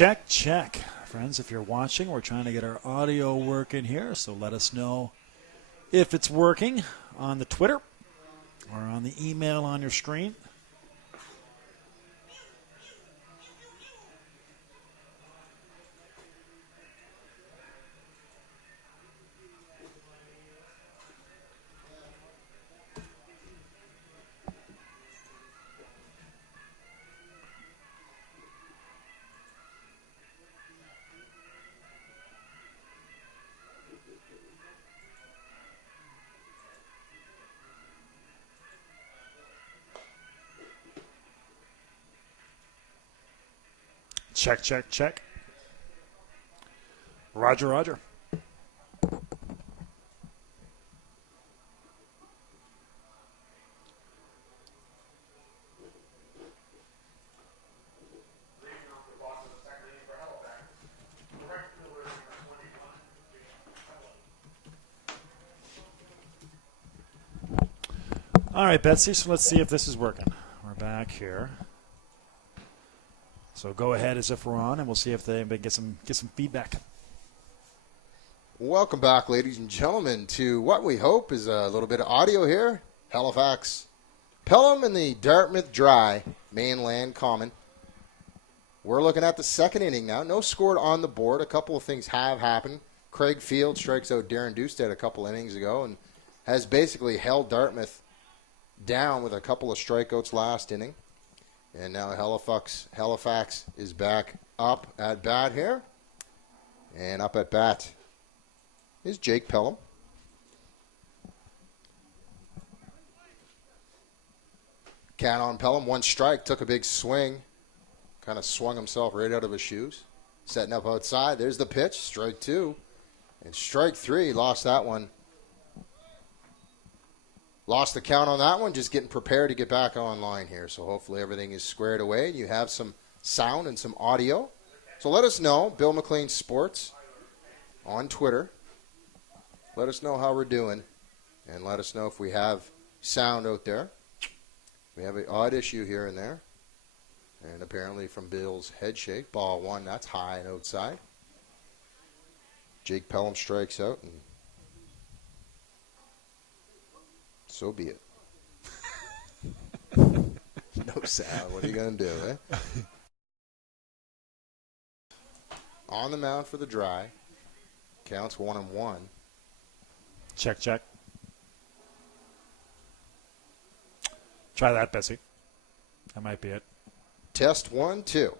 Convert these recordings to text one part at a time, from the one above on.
Check, check. Friends, if you're watching, we're trying to get our audio working here, so let us know if it's working on the Twitter or on the email on your screen. Check, check, check. Roger, roger. All right, Betsy, so let's see if this is working. We're back here. So go ahead as if we're on, and we'll see if they get some feedback. Welcome back, ladies and gentlemen, to what we hope is a little bit of audio here. Halifax, Pelham, and the Dartmouth Dry, Mainland Common. We're looking at the second inning now. No score on the board. A couple of things have happened. Craig Field strikes out Darren Dewstead a couple innings ago and has basically held Dartmouth down with a couple of strikeouts last inning. And now Halifax is back up at bat here. And up at bat is Jake Pelham. Count on Pelham, one strike, took a big swing. Kind of swung himself right out of his shoes. Setting up outside, there's the pitch, strike two. And strike three, lost that one. Lost the count on that one, just getting prepared to get back online here. So hopefully everything is squared away. You have some sound and some audio. So let us know, Bill McLean Sports on Twitter. Let us know how we're doing. And let us know if we have sound out there. We have an odd issue here and there. And apparently from Bill's head shake, ball one, that's high and outside. Jake Pelham strikes out, and so be it. No sound. What are you going to do, eh? On the mound for the Dry. Counts 1-1. Check, check. Try that, Betsy. That might be it. Test 1, 2.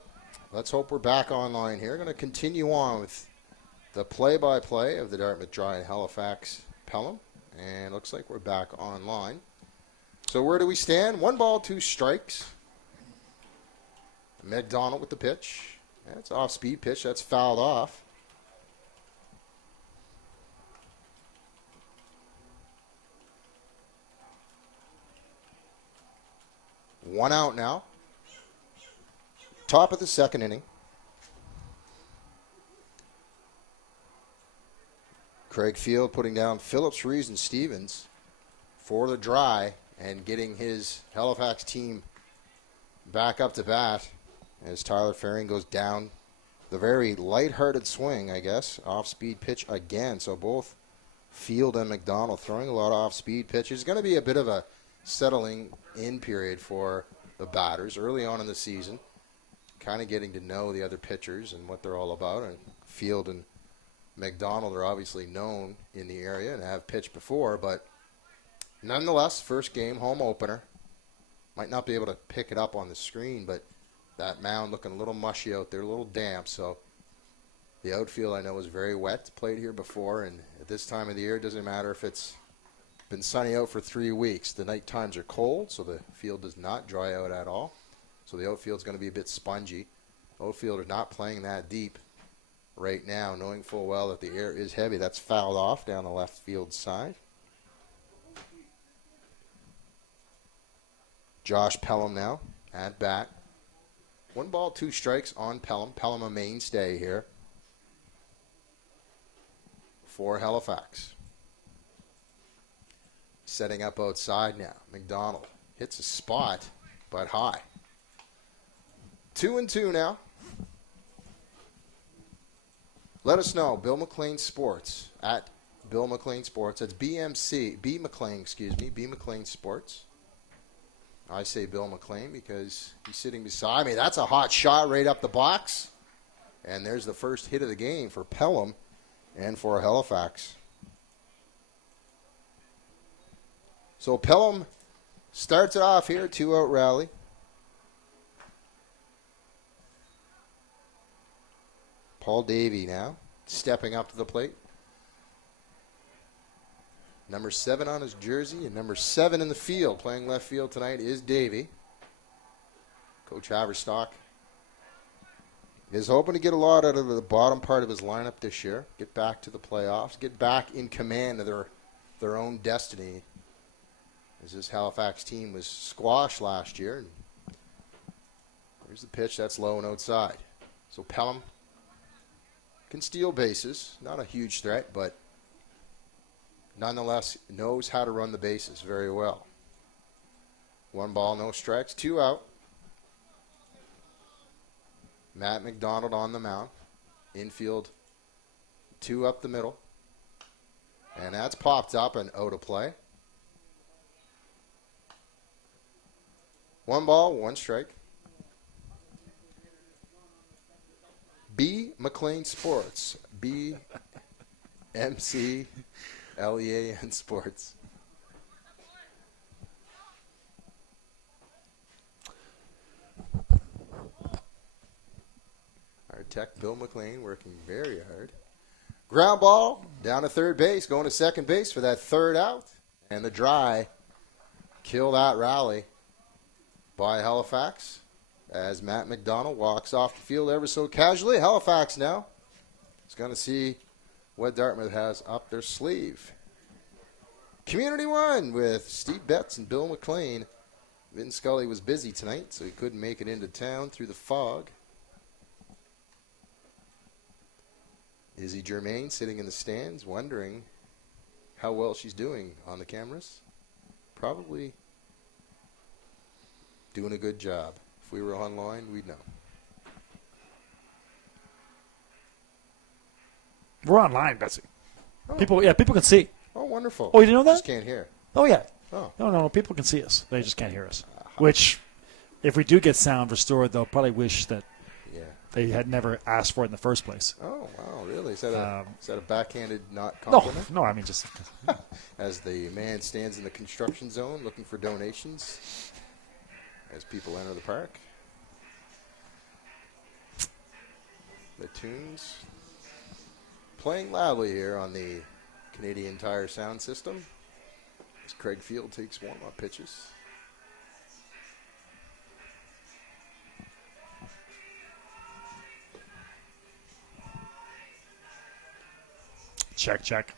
Let's hope we're back online here. Going to continue on with the play-by-play of the Dartmouth Dry and Halifax Pelham. And looks like we're back online. So where do we stand? 1 ball, 2 strikes. McDonald with the pitch. That's off-speed pitch. That's fouled off. One out now. Top of the second inning. Craig Field putting down Phillips, Rees, and Stevens for the Dry and getting his Halifax team back up to bat as Tyler Faring goes down. The very lighthearted swing, I guess. Off-speed pitch again. So both Field and McDonald throwing a lot of off-speed pitches. It's going to be a bit of a settling in period for the batters early on in the season. Kind of getting to know the other pitchers and what they're all about. And Field and McDonald are obviously known in the area and have pitched before, but nonetheless, first game, home opener. Might not be able to pick it up on the screen, but that mound looking a little mushy out there, a little damp. So the outfield I know is very wet. Played here before, and at this time of the year, it doesn't matter if it's been sunny out for 3 weeks. The night times are cold, so the field does not dry out at all. So the outfield's going to be a bit spongy. Outfield are not playing that deep right now, knowing full well that the air is heavy. That's fouled off down the left field side. Josh Pelham now at bat. 1 ball, 2 strikes on Pelham. Pelham a mainstay here for Halifax. Setting up outside now. McDonald hits a spot, but high. 2-2 now. Let us know. Bill McLean Sports at Bill McLean Sports. That's BMC, B McLean, excuse me, B McLean Sports. I say Bill McLean because he's sitting beside me. That's a hot shot right up the box. And there's the first hit of the game for Pelham and for Halifax. So Pelham starts it off here, 2-out rally. Paul Davey now stepping up to the plate. Number 7 on his jersey and number 7 in the field. Playing left field tonight is Davey. Coach Haverstock is hoping to get a lot out of the bottom part of his lineup this year. Get back to the playoffs. Get back in command of their own destiny. As this Halifax team was squashed last year. And here's the pitch. That's low and outside. So Pelham can steal bases. Not a huge threat, but nonetheless knows how to run the bases very well. 1 ball, no strikes, 2 out. Matt McDonald on the mound. Infield, 2 up the middle. And that's popped up and out of play. 1 ball, 1 strike. B McLean Sports. BMCLEAN Sports. Our tech, Bill McLean, working very hard. Ground ball down to third base, going to second base for that 3rd out. And the Dry kill that rally by Halifax. As Matt McDonald walks off the field ever so casually. Halifax now is going to see what Dartmouth has up their sleeve. Community 1 with Steve Betts and Bill McLean. Vin Scully was busy tonight, so he couldn't make it into town through the fog. Izzy Germain sitting in the stands wondering how well she's doing on the cameras. Probably doing a good job. If we were online, we'd know. We're online, Betsy. Oh. People can see. Oh, wonderful. Oh, you didn't know that? Just can't hear. Oh, yeah. Oh. No, people can see us. They just can't hear us. Which, if we do get sound restored, they'll probably wish that they had never asked for it in the first place. Oh, wow, really? Is that a backhanded not compliment? No, I mean just... As the man stands in the construction zone looking for donations as people enter the park. The tunes playing loudly here on the Canadian Tire sound system as Craig Field takes warm-up pitches. Check.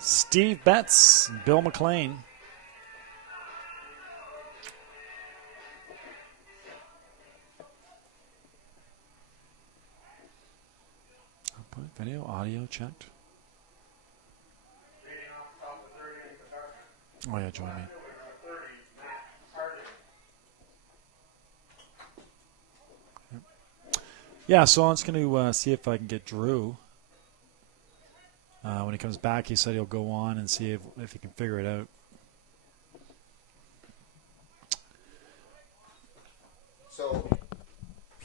Steve Betts, Bill McLean. Video, audio checked. Oh, yeah, join me. Yeah, so I'm just going to see if I can get Drew. When he comes back, he said he'll go on and see if he can figure it out. So,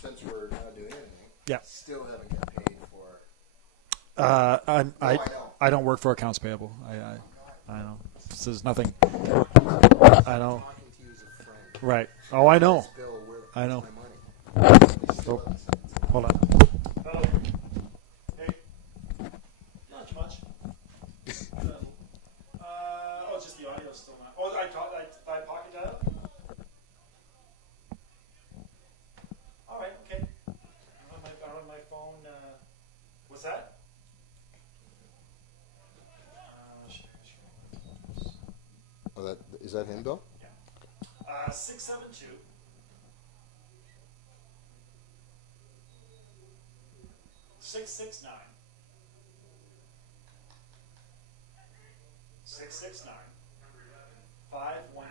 since we're not doing anything, yeah, still haven't got paid for. I don't work for accounts payable. I know. This is nothing. I know. Right. Oh, I know. I know. Oh, hold on. Oh. Hey. Not too much. It's just the audio's still not. Oh, I pocket dial. All right. Okay. I'm on my phone. What's that? Oh, is that him, Bill? Yeah. 672. 669 669 513.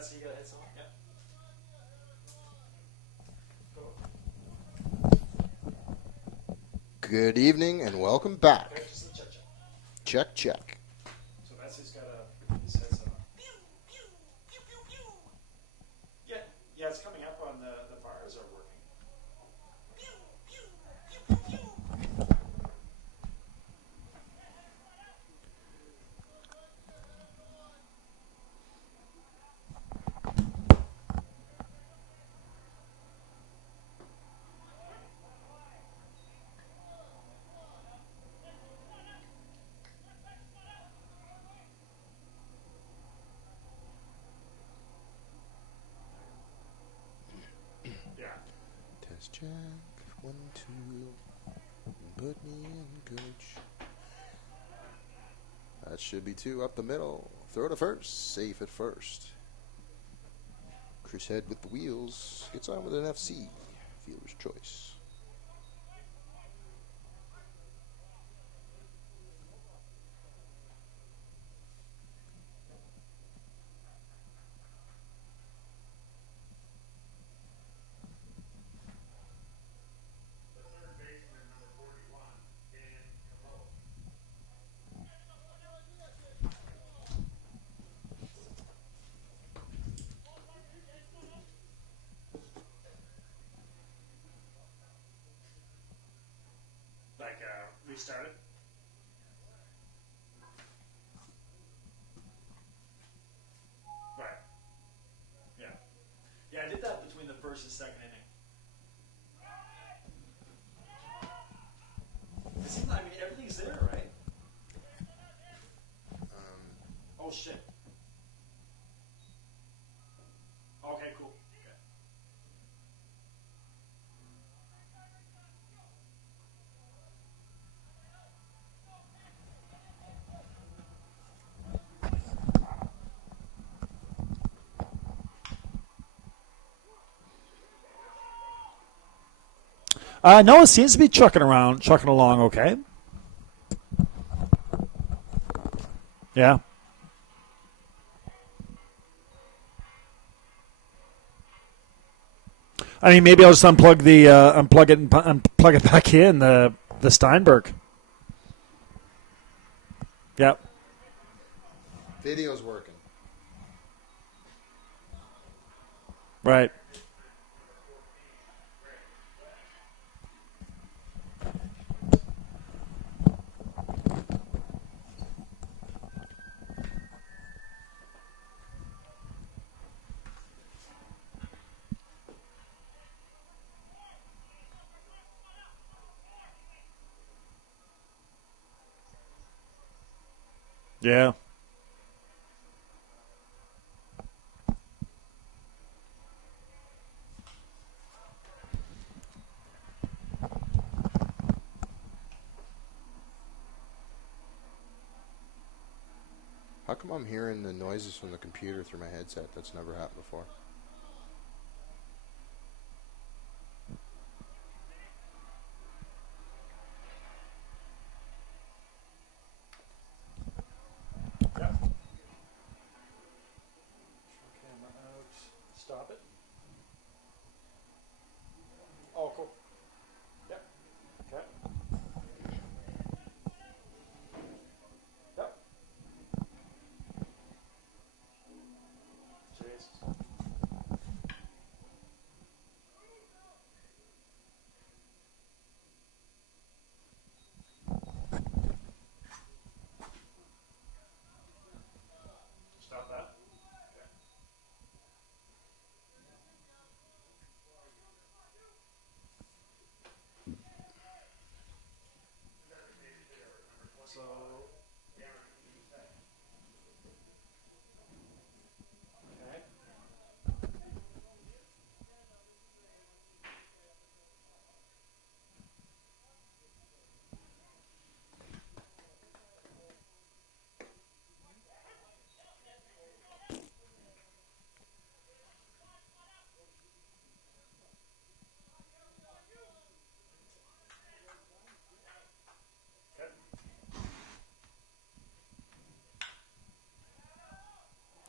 that's you got to hit someone. Yeah. Good evening and welcome back. Okay, just check. Check, check. So Betsy's got his headset on. Yeah, it's coming up on the bars are working. Test check. 1, 2. Put me in, coach. That should be 2 up the middle. Throw to first. Safe at first. Chris Head with the wheels. Gets on with an FC. Fielder's choice. Restart it. Right. Yeah. Yeah, I did that between the first and second inning. It seems, I mean, everything's there, right? Oh, shit. Okay, cool. Okay. No, it seems to be chucking along okay. Yeah. I mean, maybe I'll just unplug it back in the Steinberg. Yep. Video's working. Right. Yeah. How come I'm hearing the noises from the computer through my headset? That's never happened before. Yep. Camera out. Stop it. Oh, cool. Yep. Okay. Yep. Jesus. Stop that. Okay. So. Okay.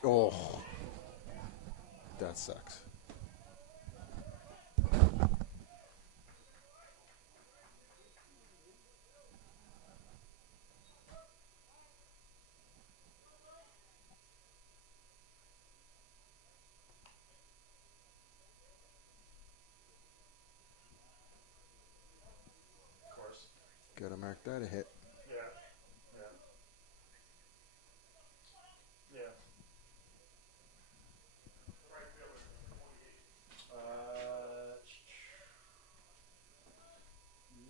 Oh. that sucks. Of course. Gotta mark that a hit. Yeah. Yeah.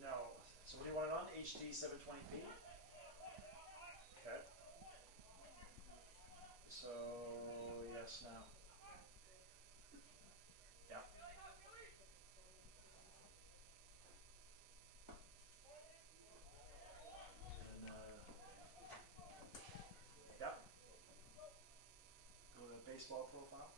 No. So what do you want it on? HD 720p? Okay. So, yes, now. Yeah. And, yeah. Go to baseball profile.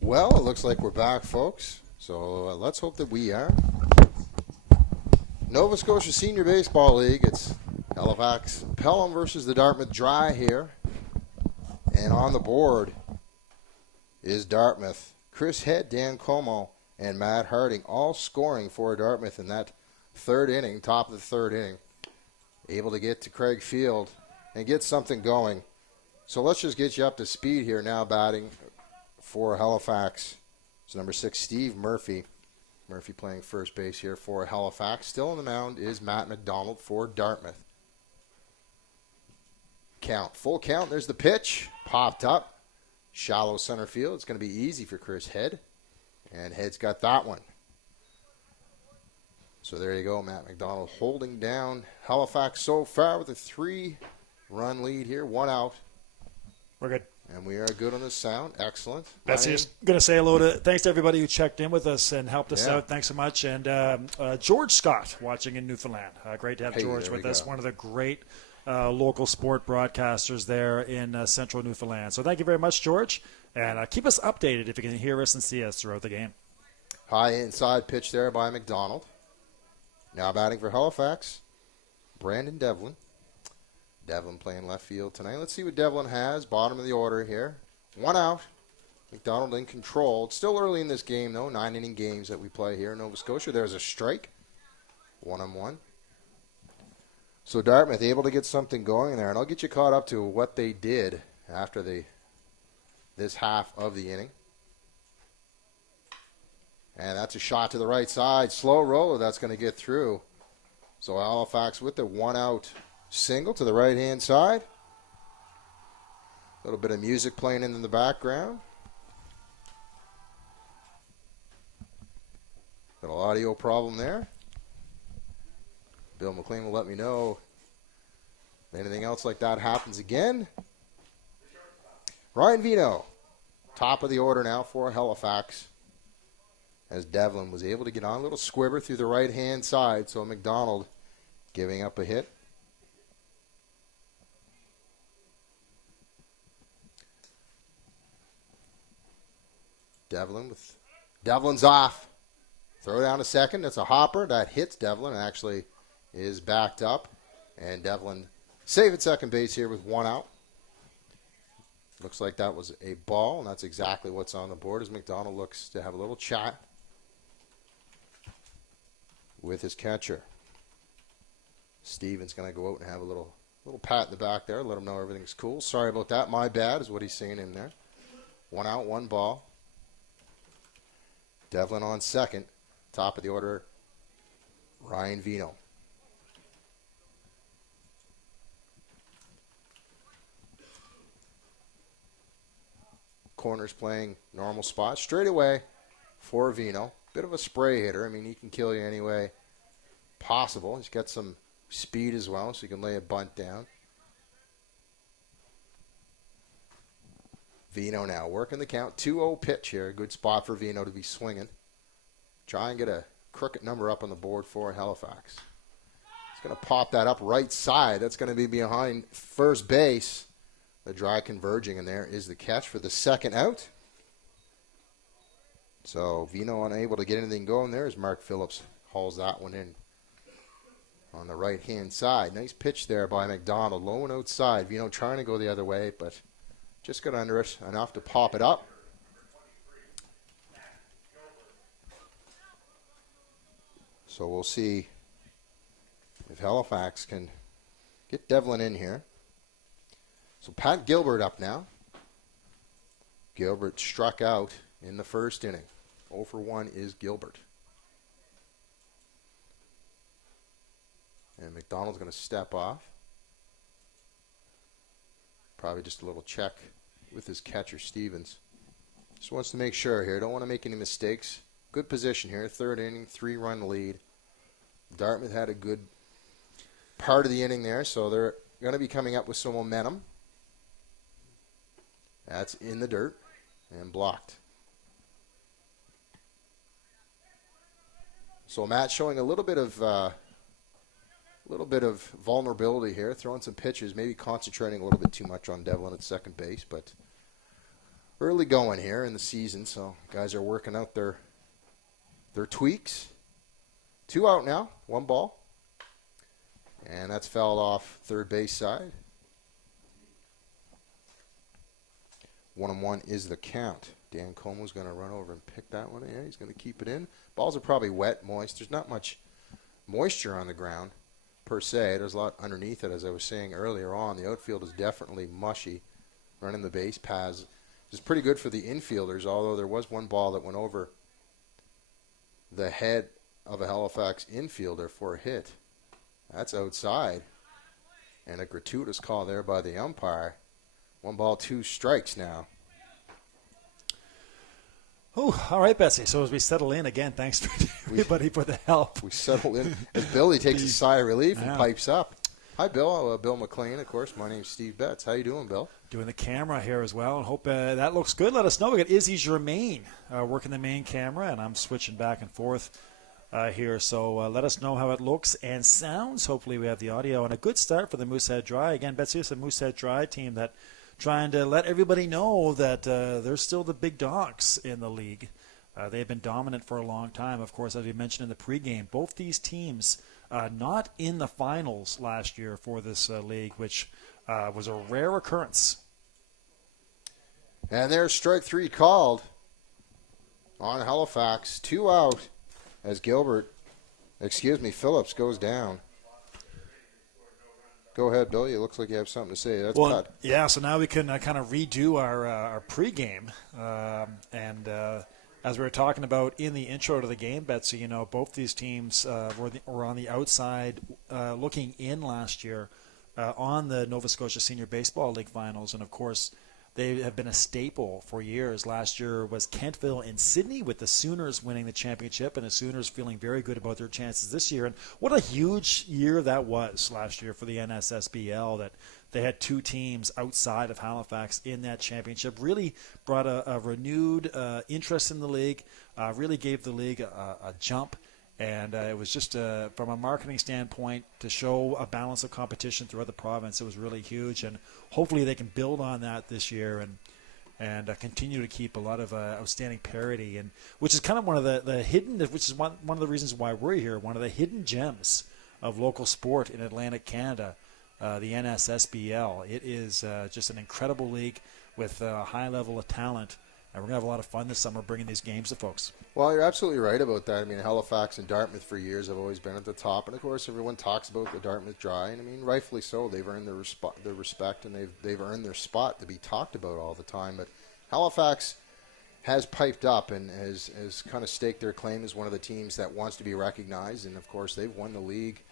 Well, it looks like we're back, folks. So let's hope that we are. Nova Scotia Senior Baseball League. It's Halifax Pelham versus the Dartmouth Dry here. And on the board is Dartmouth. Chris Head, Dan Como, and Matt Harding all scoring for Dartmouth in that third inning, top of the third inning. Able to get to Craig Field and get something going. So let's just get you up to speed here now. Batting for Halifax is number 6, Steve Murphy. Murphy playing first base here for Halifax. Still on the mound is Matt McDonald for Dartmouth. Count. Full count. There's the pitch. Popped up. Shallow center field. It's going to be easy for Chris Head. And Head's got that one. So there you go. Matt McDonald holding down Halifax so far with a 3-run lead here. 1 out. We're good. And we are good on the sound. Excellent. Betsy is going to say hello to, thanks to everybody who checked in with us and helped us out. Thanks so much. And George Scott watching in Newfoundland. Great to have George with us. One of the great local sport broadcasters there in central Newfoundland. So thank you very much, George. And keep us updated if you can hear us and see us throughout the game. High inside pitch there by McDonald. Now batting for Halifax, Brandon Devlin. Devlin playing left field tonight. Let's see what Devlin has. Bottom of the order here. 1 out. McDonald in control. It's still early in this game, though. 9-inning games that we play here in Nova Scotia. There's a strike. 1-1. So Dartmouth able to get something going there. And I'll get you caught up to what they did after this half of the inning. And that's a shot to the right side. Slow roller. That's going to get through. So Halifax with the 1-out single to the right-hand side. A little bit of music playing in the background. Little audio problem there. Bill McLean will let me know if anything else like that happens again. Ryan Vino, top of the order now for Halifax. As Devlin was able to get on a little squibber through the right-hand side. So McDonald giving up a hit. Devlin's off. Throw down to second. That's a hopper. That hits Devlin and actually is backed up. And Devlin safe at second base here with 1 out. Looks like that was a ball, and that's exactly what's on the board as McDonald looks to have a little chat with his catcher. Steven's going to go out and have a little pat in the back there, let him know everything's cool. Sorry about that. My bad is what he's saying in there. 1 out, 1 ball. Devlin on second. Top of the order, Ryan Vino. Corners playing normal spot. Straight away for Vino. Bit of a spray hitter. I mean, he can kill you any way possible. He's got some speed as well, so he can lay a bunt down. Vino now working the count. 2-0 pitch here. Good spot for Vino to be swinging. Try and get a crooked number up on the board for Halifax. He's going to pop that up right side. That's going to be behind first base. The Dry converging, and there is the catch for the 2nd out. So Vino unable to get anything going there as Mark Phillips hauls that one in on the right-hand side. Nice pitch there by McDonald. Low and outside. Vino trying to go the other way, but just got under it enough to pop it up. So we'll see if Halifax can get Devlin in here. So Pat Gilbert up now. Gilbert struck out in the first inning. 0 for 1 is Gilbert. And McDonald's going to step off. Probably just a little check with his catcher, Stevens. Just wants to make sure here. Don't want to make any mistakes. Good position here. 3rd inning, 3-run lead. Dartmouth had a good part of the inning there, so they're going to be coming up with some momentum. That's in the dirt and blocked. So Matt showing a little bit of vulnerability here, throwing some pitches, maybe concentrating a little bit too much on Devlin at second base, but early going here in the season, so guys are working out their their tweaks. 2 out now, 1 ball. And that's fouled off third base side. 1-1 is the count. Dan Como's going to run over and pick that one. Yeah, he's going to keep it in. Balls are probably wet, moist. There's not much moisture on the ground per se. There's a lot underneath it, as I was saying earlier on. The outfield is definitely mushy. Running the base paths is pretty good for the infielders, although there was 1 ball that went over the head of a Halifax infielder for a hit. That's outside. And a gratuitous call there by the umpire. 1 ball, 2 strikes now. Oh, all right, Betsy. So as we settle in again, thanks to everybody for the help. We settle in as Billy takes a sigh of relief and pipes up. Hi, Bill. Bill McLean, of course. My name's Steve Betts. How you doing, Bill? Doing the camera here as well, and hope that looks good. Let us know. We got Izzy Germain working the main camera, and I'm switching back and forth here. So let us know how it looks and sounds. Hopefully we have the audio and a good start for the Moosehead Dry. Again, Betsy, it's a Moosehead Dry team that trying to let everybody know that they're still the big dogs in the league. They've been dominant for a long time. Of course, as we mentioned in the pregame, both these teams not in the finals last year for this league, which was a rare occurrence. And there's strike 3 called on Halifax. 2 out as Phillips goes down. Go ahead, Billy. It looks like you have something to say. That's cut. Yeah, so now we can kind of redo our pregame. As we were talking about in the intro to the game, Betsy, both these teams were on the outside looking in last year on the Nova Scotia Senior Baseball League Finals. And, of course, they have been a staple for years. Last year was Kentville and Sydney, with the Sooners winning the championship, and the Sooners feeling very good about their chances this year. And what a huge year that was last year for the NSSBL, that they had 2 teams outside of Halifax in that championship. Really brought a renewed interest in the league, really gave the league a jump. And it was just, from a marketing standpoint, to show a balance of competition throughout the province, it was really huge. And hopefully they can build on that this year and continue to keep a lot of outstanding parity, and which is kind of one of the hidden, which is one of the reasons why we're here, one of the hidden gems of local sport in Atlantic Canada, the NSSBL. It is just an incredible league with a high level of talent. And we're going to have a lot of fun this summer bringing these games to folks. Well, you're absolutely right about that. I mean, Halifax and Dartmouth for years have always been at the top. And, of course, everyone talks about the Dartmouth Dry. And, I mean, rightfully so. They've earned their respect, and they've earned their spot to be talked about all the time. But Halifax has piped up and has kind of staked their claim as one of the teams that wants to be recognized. And, of course, they've won the league.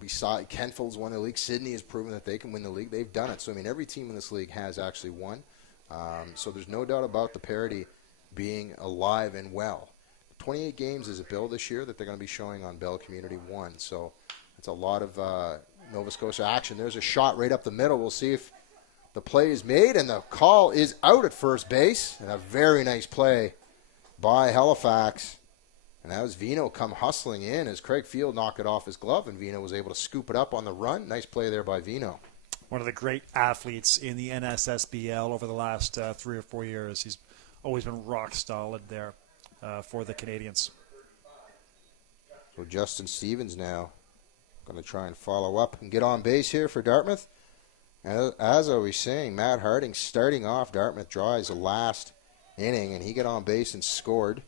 Beside Kentville's won the league. Sydney has proven that they can win the league. They've done it. So, I mean, every team in this league has actually won. So there's no doubt about the parity being alive and well. 28 games is a bill this year that they're going to be showing on Bell Community 1. So it's a lot of Nova Scotia action. There's a shot right up the middle. We'll see if the play is made, and the call is out at first base. And a very nice play by Halifax. And that was Vino come hustling in as Craig Field knocked it off his glove, and Vino was able to scoop it up on the run. Nice play there by Vino. One of the great athletes in the NSSBL over the last 3 or 4 years. He's always been rock solid there for the Canadians. So Justin Stevens now going to try and follow up and get on base here for Dartmouth. And as I was saying, Matt Harding starting off Dartmouth Dry's last inning, and he got on base and scored.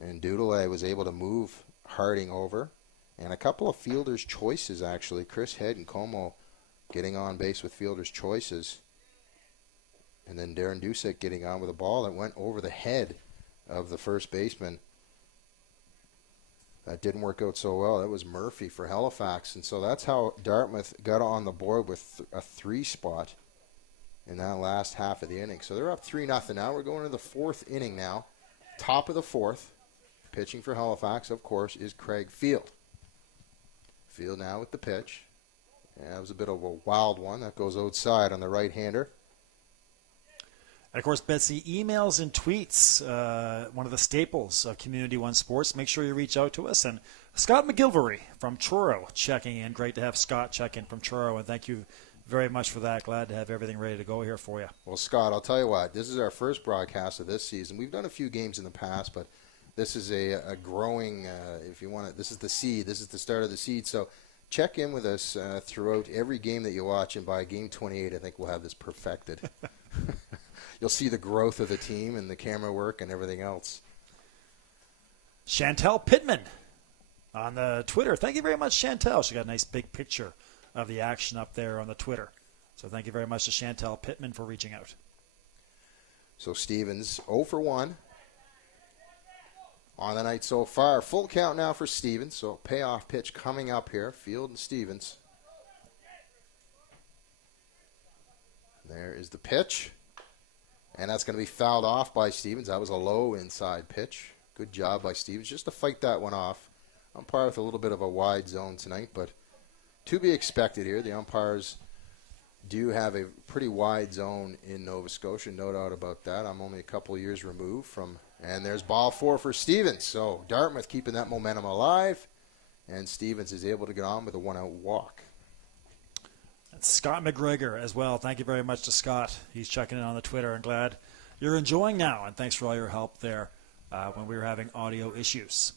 And Dudelet was able to move Harding over. And a couple of fielders' choices, actually. Chris Head and Como getting on base with fielders' choices. And then Darren Dusick getting on with a ball that went over the head of the first baseman. That didn't work out so well. That was Murphy for Halifax. And so that's how Dartmouth got on the board with a 3 spot in that last half of the inning. So they're up 3-0 now. We're going to the 4th inning now. Top of the 4th. Pitching for Halifax, of course, is Craig Field. Field now with the pitch. Yeah, it was a bit of a wild one. That goes outside on the right-hander. And, of course, Betsy, emails and tweets, one of the staples of Community One Sports. Make sure you reach out to us. And Scott McGilvery from Truro checking in. Great to have Scott check in from Truro. And thank you very much for that. Glad to have everything ready to go here for you. Well, Scott, I'll tell you what. This is our first broadcast of this season. We've done a few games in the past, but this is a growing, if you want to, this is the seed. This is the start of the seed. So check in with us throughout every game that you watch, and by game 28, I think we'll have this perfected. You'll see the growth of the team and the camera work and everything else. Chantel Pittman on the Twitter. Thank you very much, Chantel. She got a nice big picture of the action up there on the Twitter. So thank you very much to Chantel Pittman for reaching out. So Stevens 0 for 1 on the night so far. Full count now for Stevens. So payoff pitch coming up here. Field and Stevens. There is the pitch. And that's going to be fouled off by Stevens. That was a low inside pitch. Good job by Stevens just to fight that one off. Umpire with a little bit of a wide zone tonight, but to be expected here. The umpires do have a pretty wide zone in Nova Scotia, no doubt about that. I'm only a couple of years removed from, and there's ball 4 for Stevens. So Dartmouth keeping that momentum alive, and Stevens is able to get on with a 1-out walk. That's Scott McGregor as well. Thank you very much to Scott. He's checking in on the Twitter, and glad you're enjoying now, and thanks for all your help there when we were having audio issues.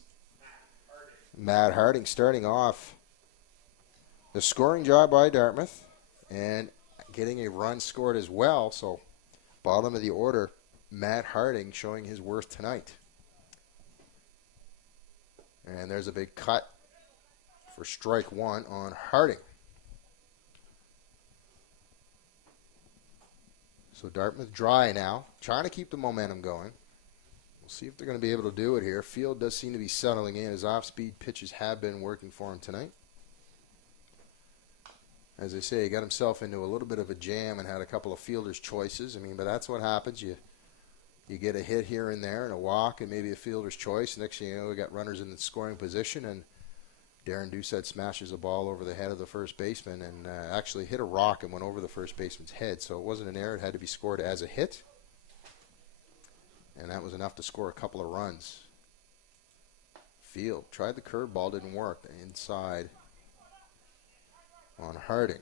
Matt Harding starting off the scoring job by Dartmouth and getting a run scored as well. So bottom of the order, Matt Harding showing his worth tonight. And there's a big cut for strike 1 on Harding. So Dartmouth dry now, trying to keep the momentum going. We'll see if they're going to be able to do it here. Field does seem to be settling in. His off-speed pitches have been working for him tonight. As I say, he got himself into a little bit of a jam and had a couple of fielder's choices. I mean, but that's what happens. You get a hit here and there and a walk and maybe a fielder's choice. Next thing you know, we got runners in the scoring position, and Darren Doucette smashes a ball over the head of the first baseman and actually hit a rock and went over the first baseman's head. So it wasn't an error. It had to be scored as a hit. And that was enough to score a couple of runs. Field tried the curveball, didn't work. Inside on Harding.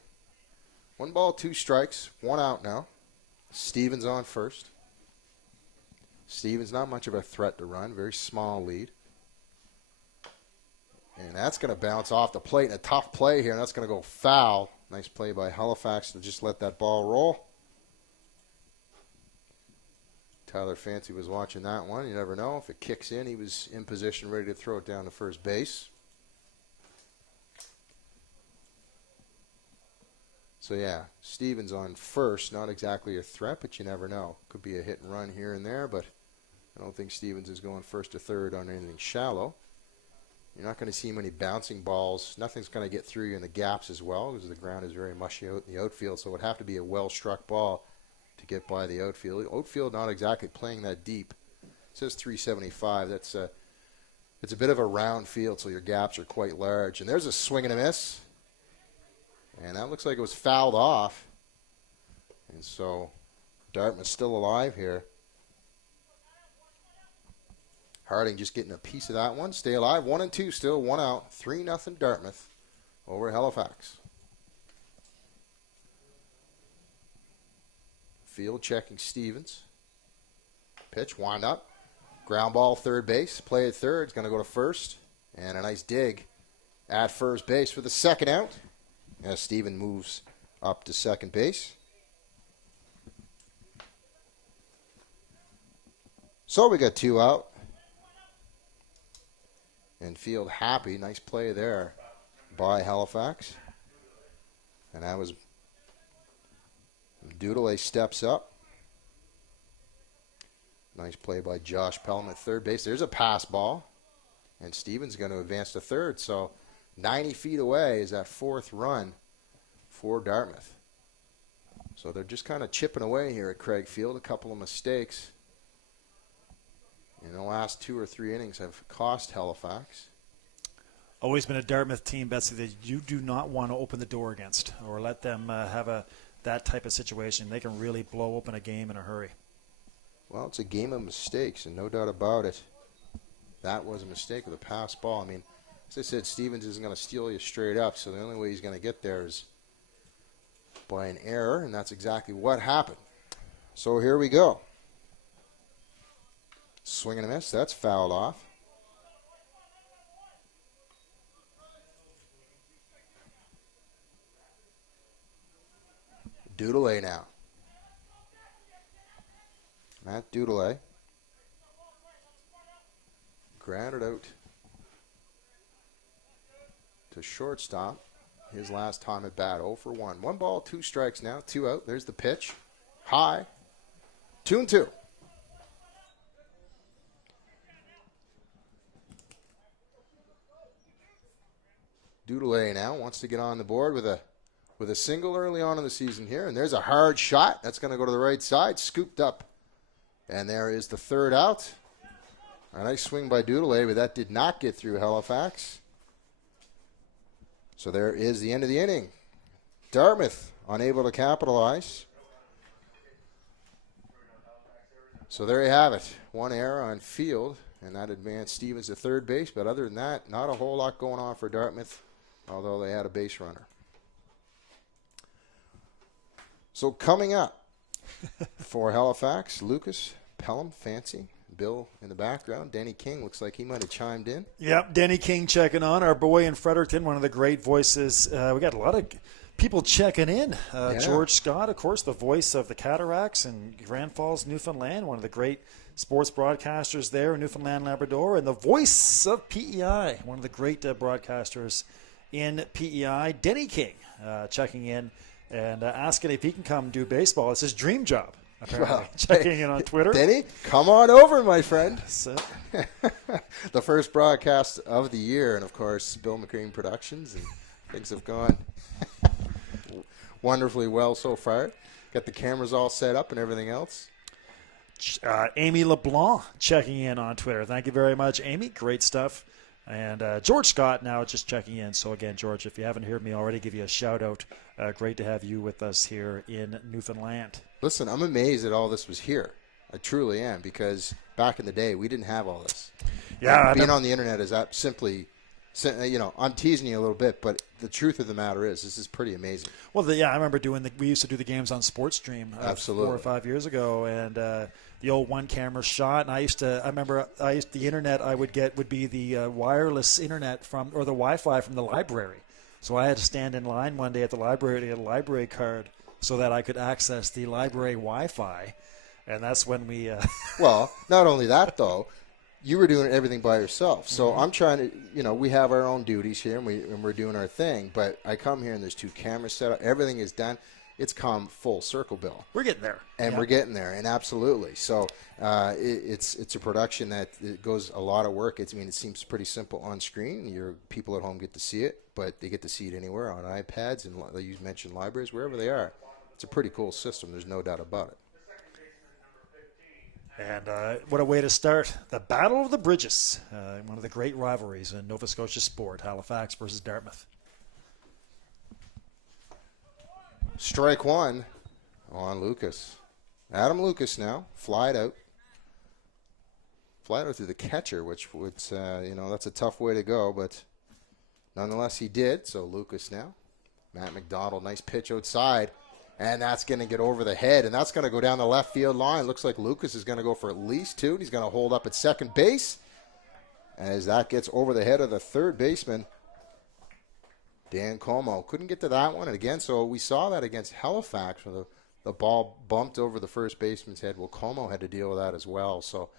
1 ball, 2 strikes, 1 out now. Stevens on first. Stevens not much of a threat to run, very small lead. And that's going to bounce off the plate in a tough play here, and that's going to go foul. Nice play by Halifax to just let that ball roll. Tyler Fancy was watching that one. You never know. If it kicks in, he was in position, ready to throw it down to first base. So, yeah, Stevens on first. Not exactly a threat, but you never know. Could be a hit and run here and there, but I don't think Stevens is going first to third on anything shallow. You're not going to see many bouncing balls. Nothing's going to get through you in the gaps as well because the ground is very mushy out in the outfield, so it would have to be a well-struck ball to get by the outfield. Outfield not exactly playing that deep. It says 375. It's a bit of a round field, so your gaps are quite large. And there's a swing and a miss. And that looks like it was fouled off. And so Dartmouth's still alive here. Harding just getting a piece of that one. Stay alive. 1 and 2 still. 1 out. 3-0 Dartmouth over Halifax. Field checking Stevens. Pitch, wind up. Ground ball, third base. Play at third. It's going to go to first. And a nice dig at first base for the second out. As Steven moves up to second base. So we got 2 out. And Field happy. Nice play there by Halifax. And that was Doodle steps up. Nice play by Josh Pelham at third base. There's a pass ball. And Stevens going to advance to third. So 90 feet away is that 4th run for Dartmouth. So they're just kind of chipping away here at Craig Field. A couple of mistakes in the last 2 or 3 innings have cost Halifax. Always been a Dartmouth team, Betsy, that you do not want to open the door against or let them have that type of situation. They can really blow open a game in a hurry. Well, it's a game of mistakes, and no doubt about it. That was a mistake with a pass ball. I mean, as I said, Stevens isn't going to steal you straight up, so the only way he's going to get there is by an error, and that's exactly what happened. So here we go. Swing and a miss. That's fouled off. Dudelet now. Matt Dudelet. Grounded out to shortstop. His last time at bat, 0 for 1. 1 ball, 2 strikes now, 2 out. There's the pitch. High. 2-2. Dudelet now wants to get on the board with a single early on in the season here. And there's a hard shot. That's going to go to the right side. Scooped up. And there is the third out. A nice swing by Dudelet, but that did not get through Halifax. So there is the end of the inning. Dartmouth unable to capitalize. So there you have it. 1 error on field, and that advanced Stevens to third base. But other than that, not a whole lot going on for Dartmouth, although they had a base runner. So coming up for Halifax, Lucas, Pelham, Fancy. Bill in the background. Denny King looks like he might have chimed in. Yep, Denny King checking on. Our boy in Fredericton, one of the great voices. We got a lot of people checking in. George Scott, of course, the voice of the Cataracts in Grand Falls, Newfoundland, one of the great sports broadcasters there in Newfoundland, Labrador, and the voice of PEI, one of the great broadcasters in PEI, Denny King, checking in and asking if he can come do baseball. It's his dream job. Well, checking in on Twitter. Denny, come on over, my friend. So. The first broadcast of the year, and of course, Bill McCrean Productions, and things have gone wonderfully well so far. Got the cameras all set up and everything else. Amy LeBlanc checking in on Twitter. Thank you very much, Amy. Great stuff. And George Scott now just checking in. So again, George, if you haven't heard me already, give you a shout out. Great to have you with us here in Newfoundland. Listen, I'm amazed that all this was here. I truly am, because back in the day, we didn't have all this. Yeah, being on the internet is that simply, I'm teasing you a little bit, but the truth of the matter is, this is pretty amazing. Well, I remember we used to do the games on SportsStream Absolutely. 4 or 5 years ago, and the old one-camera shot. And the internet I would get would be the wireless internet or the Wi-Fi from the library. So I had to stand in line one day at the library to get a library card so that I could access the library Wi-Fi, and that's when we. Well, not only that though, you were doing everything by yourself. So Mm-hmm. I'm trying to, we have our own duties here, and we're doing our thing. But I come here and there's 2 cameras set up. Everything is done. It's come full circle, Bill. We're getting there, and we're getting there, and absolutely. So it's a production that it goes a lot of work. It seems pretty simple on screen. Your people at home get to see it, but they get to see it anywhere on iPads, and you mentioned libraries, wherever they are. It's a pretty cool system. There's no doubt about it. And what a way to start the Battle of the Bridges, one of the great rivalries in Nova Scotia sport, Halifax versus Dartmouth. Strike 1 on Lucas. Adam Lucas now, flied out. Flied out through the catcher, which would, that's a tough way to go, but nonetheless he did. So Lucas now. Matt McDonald, nice pitch outside. And that's going to get over the head, and that's going to go down the left field line. Looks like Lucas is going to go for at least 2, and he's going to hold up at second base as that gets over the head of the third baseman, Dan Como. Couldn't get to that one, and again, so we saw that against Halifax where the ball bumped over the first baseman's head. Well, Como had to deal with that as well, so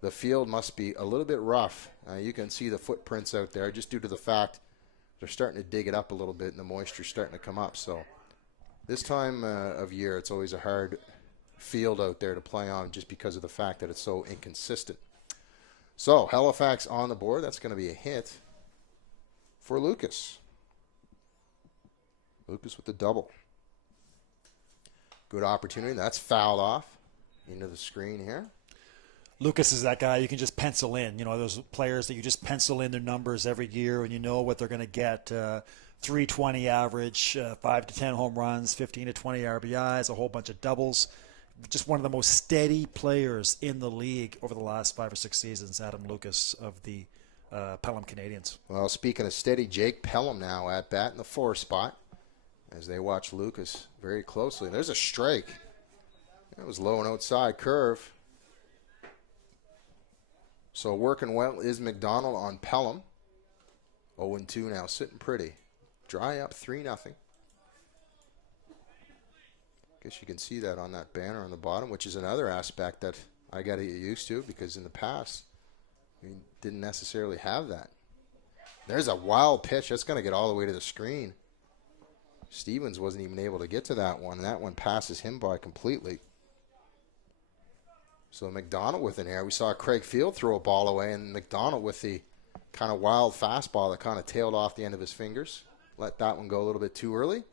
the field must be a little bit rough. You can see the footprints out there just due to the fact they're starting to dig it up a little bit, and the moisture's starting to come up, so this time of year, it's always a hard field out there to play on just because of the fact that it's so inconsistent. So, Halifax on the board. That's going to be a hit for Lucas. Lucas with the double. Good opportunity. That's fouled off into the screen here. Lucas is that guy you can just pencil in. Those players that you just pencil in their numbers every year and you know what they're going to get. 320 average, 5 to 10 home runs, 15 to 20 RBIs, a whole bunch of doubles. Just one of the most steady players in the league over the last 5 or 6 seasons, Adam Lucas of the Pelham Canadians. Well, speaking of steady, Jake Pelham now at bat in the 4 spot. as they watch Lucas very closely. There's a strike. It was low and outside curve. So working well is McDonald on Pelham. 0-2 now, sitting pretty. Dry up 3-0. Guess you can see that on that banner on the bottom, which is another aspect that I got to get used to, because in the past we didn't necessarily have that. There's a wild pitch. That's going to get all the way to the screen. Stevens wasn't even able to get to that one, and that one passes him by completely. So McDonald with an air. We saw Craig Field throw a ball away, and McDonald with the kind of wild fastball that kind of tailed off the end of his fingers. Let that one go a little bit too early.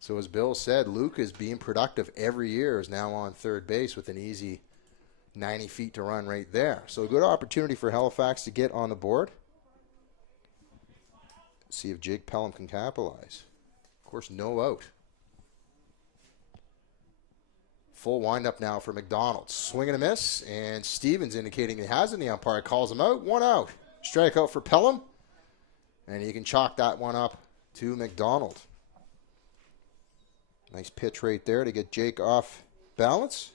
So as Bill said, Luke is being productive every year, is now on third base with an easy 90 feet to run right there. So a good opportunity for Halifax to get on the board. See if Jake Pelham can capitalize. Of course, no out. Full windup now for McDonald. Swing and a miss, and Stevens indicating he has it. The umpire calls him out. 1 out. Strikeout for Pelham, and you can chalk that one up to McDonald. Nice pitch right there to get Jake off balance.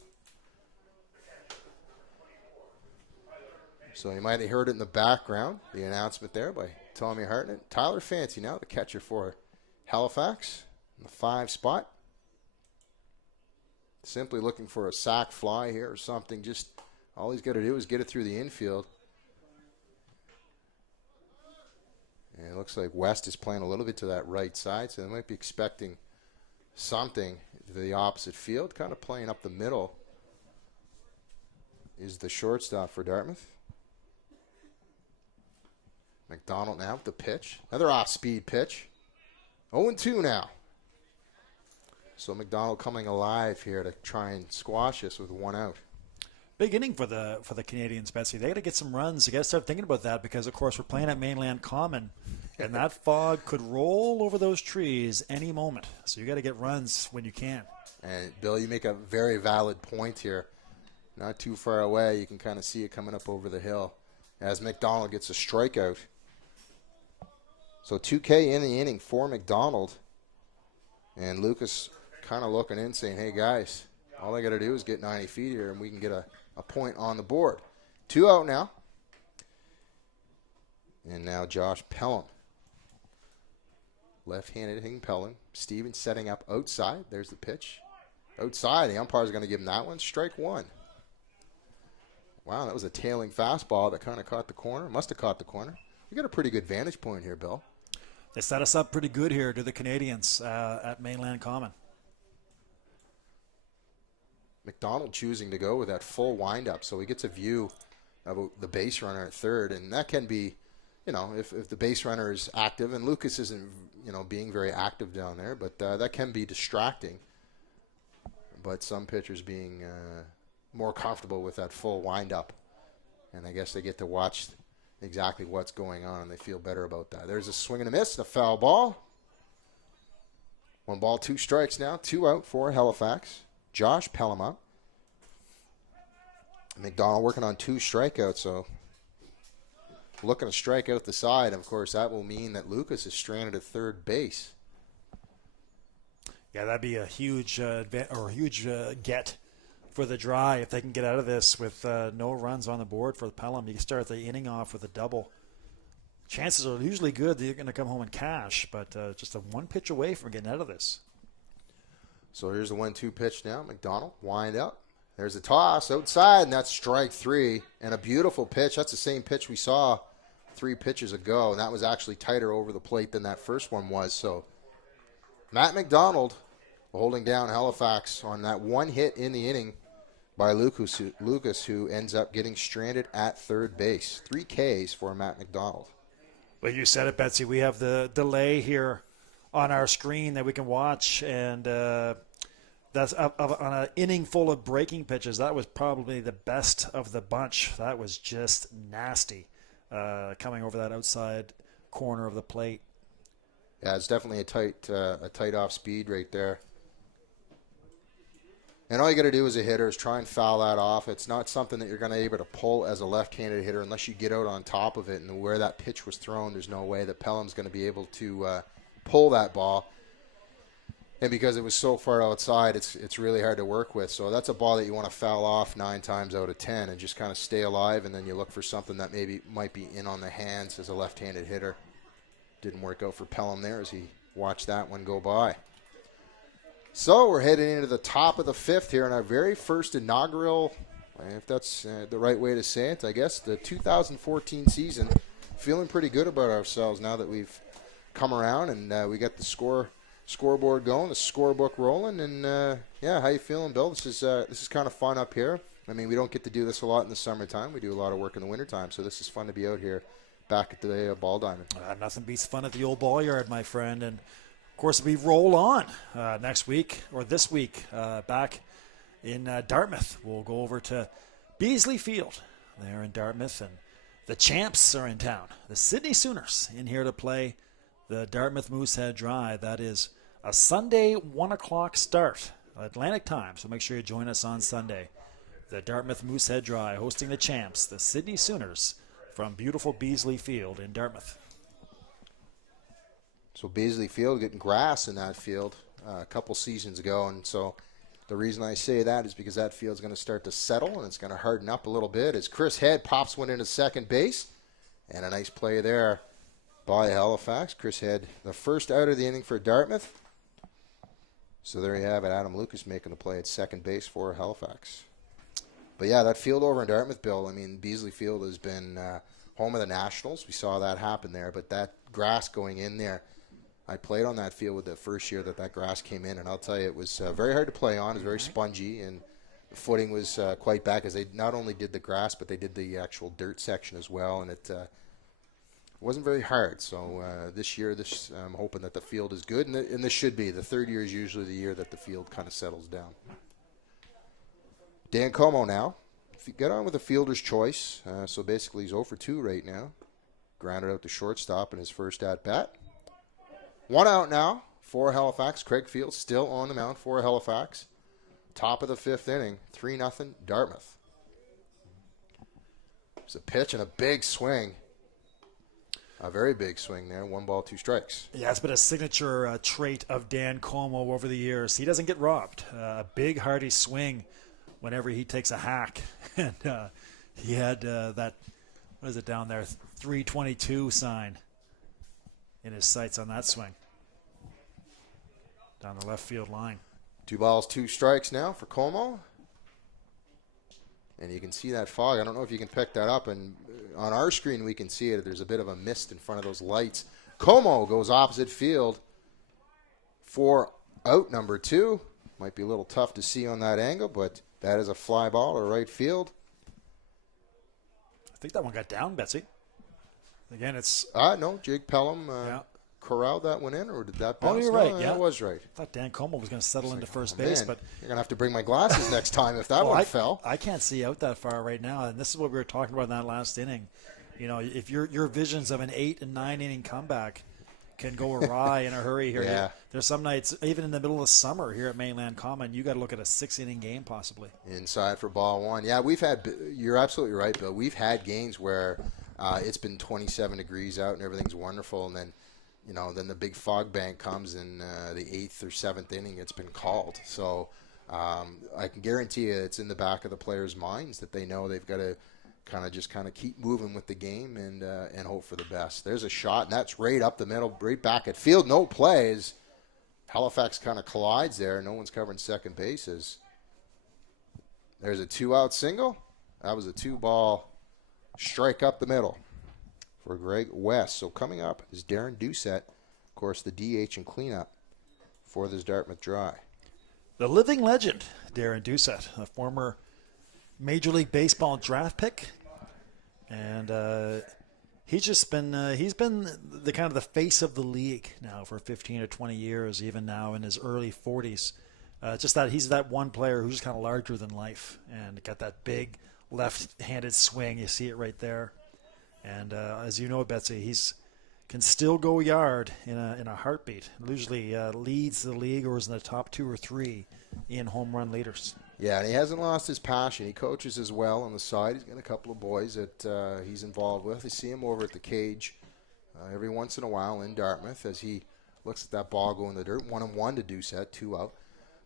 So you might have heard it in the background, the announcement there by Tommy Hartnett. Tyler Fancy now, the catcher for Halifax, in the 5 spot. Simply looking for a sac fly here or something. Just all he's got to do is get it through the infield. And it looks like West is playing a little bit to that right side, so they might be expecting something to the opposite field. Kind of playing up the middle is the shortstop for Dartmouth. McDonald now with the pitch. Another off-speed pitch. 0-2 now. So McDonald coming alive here to try and squash this with 1 out. Big inning for the Canadians, Betsy. They got to get some runs. You got to start thinking about that, because, of course, we're playing at Mainland Common, and that fog could roll over those trees any moment. So you got to get runs when you can. And Bill, you make a very valid point here. Not too far away, you can kind of see it coming up over the hill as McDonald gets a strikeout. So 2K in the inning for McDonald, and Lucas kind of looking in saying, hey guys, all I got to do is get 90 feet here and we can get a point on the board. 2 out now. And now Josh Pelham. Left-handed hitting Pelham. Stevens setting up outside. There's the pitch. Outside. The umpire's going to give him that one. Strike 1. Wow, that was a tailing fastball that kind of caught the corner. Must have caught the corner. We got a pretty good vantage point here, Bill. They set us up pretty good here to the Canadians at Mainland Common. McDonald choosing to go with that full windup, so he gets a view of the base runner at third, and that can be, if the base runner is active, and Lucas isn't, being very active down there, but that can be distracting. But some pitchers being more comfortable with that full windup, and I guess they get to watch exactly what's going on, and they feel better about that. There's a swing and a miss, and a foul ball. 1 ball, 2 strikes now. 2 out for Halifax. Josh Pelham up. McDonald working on 2 strikeouts, so looking to strike out the side. Of course, that will mean that Lucas is stranded at third base. Yeah, that'd be a huge get for the Dry if they can get out of this with no runs on the board for Pelham. You can start the inning off with a double. Chances are usually good that you're going to come home and cash, but just a 1 pitch away from getting out of this. So here's the 1-2 pitch now. McDonald, wind up. There's a toss outside, and that's strike 3. And a beautiful pitch. That's the same pitch we saw 3 pitches ago, and that was actually tighter over the plate than that first one was. So Matt McDonald holding down Halifax on that 1 hit in the inning by Lucas, who ends up getting stranded at third base. 3 Ks for Matt McDonald. Well, you said it, Betsy. We have the delay here on our screen that we can watch, and that's on an inning full of breaking pitches. That was probably the best of the bunch. That was just nasty, coming over that outside corner of the plate. Yeah, it's definitely a tight off speed right there. And all you got to do as a hitter is try and foul that off. It's not something that you're going to be able to pull as a left-handed hitter unless you get out on top of it. And where that pitch was thrown, there's no way that Pelham's going to be able to pull that ball. And because it was so far outside, it's really hard to work with. So that's a ball that you want to foul off 9 times out of 10 and just kind of stay alive, and then you look for something that maybe might be in on the hands as a left-handed hitter. Didn't work out for Pelham there as he watched that one go by. So we're heading into the top of the 5th here in our very first inaugural, if that's the right way to say it, I guess, the 2014 season. Feeling pretty good about ourselves now that we've come around and we got the scoreboard going, the scorebook rolling, and yeah, how you feeling, Bill? This is kind of fun up here. I mean, we don't get to do this a lot in the summertime. We do a lot of work in the wintertime, so this is fun to be out here back at the ball diamond. Nothing beats fun at the old ball yard, my friend. And of course, we roll on next week or this week back in Dartmouth. We'll go over to Beasley Field there in Dartmouth, and the champs are in town. The Sydney Sooners in here to play the Dartmouth Moosehead Dry. That is a Sunday 1 o'clock start, Atlantic time. So make sure you join us on Sunday. The Dartmouth Moosehead Dry hosting the champs, the Sydney Sooners, from beautiful Beasley Field in Dartmouth. So Beasley Field, getting grass in that field a couple seasons ago, and so the reason I say that is because that field's going to start to settle and it's going to harden up a little bit as Chris Head pops one into second base, and a nice play there by Halifax. Chris Head, the first out of the inning for Dartmouth. So there you have it, Adam Lucas making the play at second base for Halifax. But yeah, that field over in Dartmouth, Bill, I mean, Beasley Field has been home of the Nationals. We saw that happen there, but that grass going in there, I played on that field with the first year that grass came in, and I'll tell you, it was very hard to play on. It was very spongy, and the footing was quite bad because they not only did the grass, but they did the actual dirt section as well, and it wasn't very hard. So this year, I'm hoping that the field is good, and this should be. The third year is usually the year that the field kind of settles down. Dan Como now. If you get on with a fielder's choice, so basically he's 0 for 2 right now. Grounded out to shortstop in his first at-bat. 1 out now for Halifax. Craig Field still on the mound for Halifax. Top of the 5th inning, 3-0 Dartmouth. It's a pitch and a big swing. A very big swing there. 1 ball, 2 strikes. Yeah, it's been a signature trait of Dan Como over the years. He doesn't get robbed. A big, hearty swing whenever he takes a hack. And he had that, what is it down there, 322 sign in his sights on that swing. Down the left field line. 2 balls, 2 strikes now for Como. And you can see that fog. I don't know if you can pick that up. And on our screen, we can see it. There's a bit of a mist in front of those lights. Como goes opposite field for out number 2. Might be a little tough to see on that angle, but that is a fly ball to right field. I think that one got down, Betsy. Again, it's... No, Jake Pelham corralled that one in, or did that bounce? Oh, you're right, no, yeah. That was right. I thought Dan Como was going to settle into first base, man, but... You're going to have to bring my glasses next time if that one fell. I can't see out that far right now, and this is what we were talking about in that last inning. You know, if your visions of an 8 and 9 inning comeback can go awry in a hurry here. Yeah. There's some nights, even in the middle of summer here at Mainland Common, you got to look at a 6-inning game possibly. Inside for ball 1. Yeah, you're absolutely right, Bill. We've had games where it's been 27 degrees out and everything's wonderful, and then the big fog bank comes in the 8th or 7th inning, it's been called. So I can guarantee you it's in the back of the players' minds that they know they've got to kind of keep moving with the game and hope for the best. There's a shot, and that's right up the middle, right back at field. No plays. Halifax kind of collides there. No one's covering second bases. There's a 2-out single. That was a 2-ball strike up the middle for Greg West. So coming up is Darren Doucette, of course, the DH and cleanup for this Dartmouth Dry. The living legend, Darren Doucette, a former Major League Baseball draft pick, and he's been the kind of the face of the league now for 15 or 20 years, even now in his early 40s. Just that he's that one player who's just kind of larger than life and got that big left-handed swing. You see it right there. And as you know, Betsy, he's can still go yard in a heartbeat. Usually leads the league or is in the top 2 or 3 in home run leaders. Yeah, and he hasn't lost his passion. He coaches as well on the side. He's got a couple of boys that he's involved with. You see him over at the cage every once in a while in Dartmouth as he looks at that ball go in the dirt. 1-1 to Doucette, 2 out.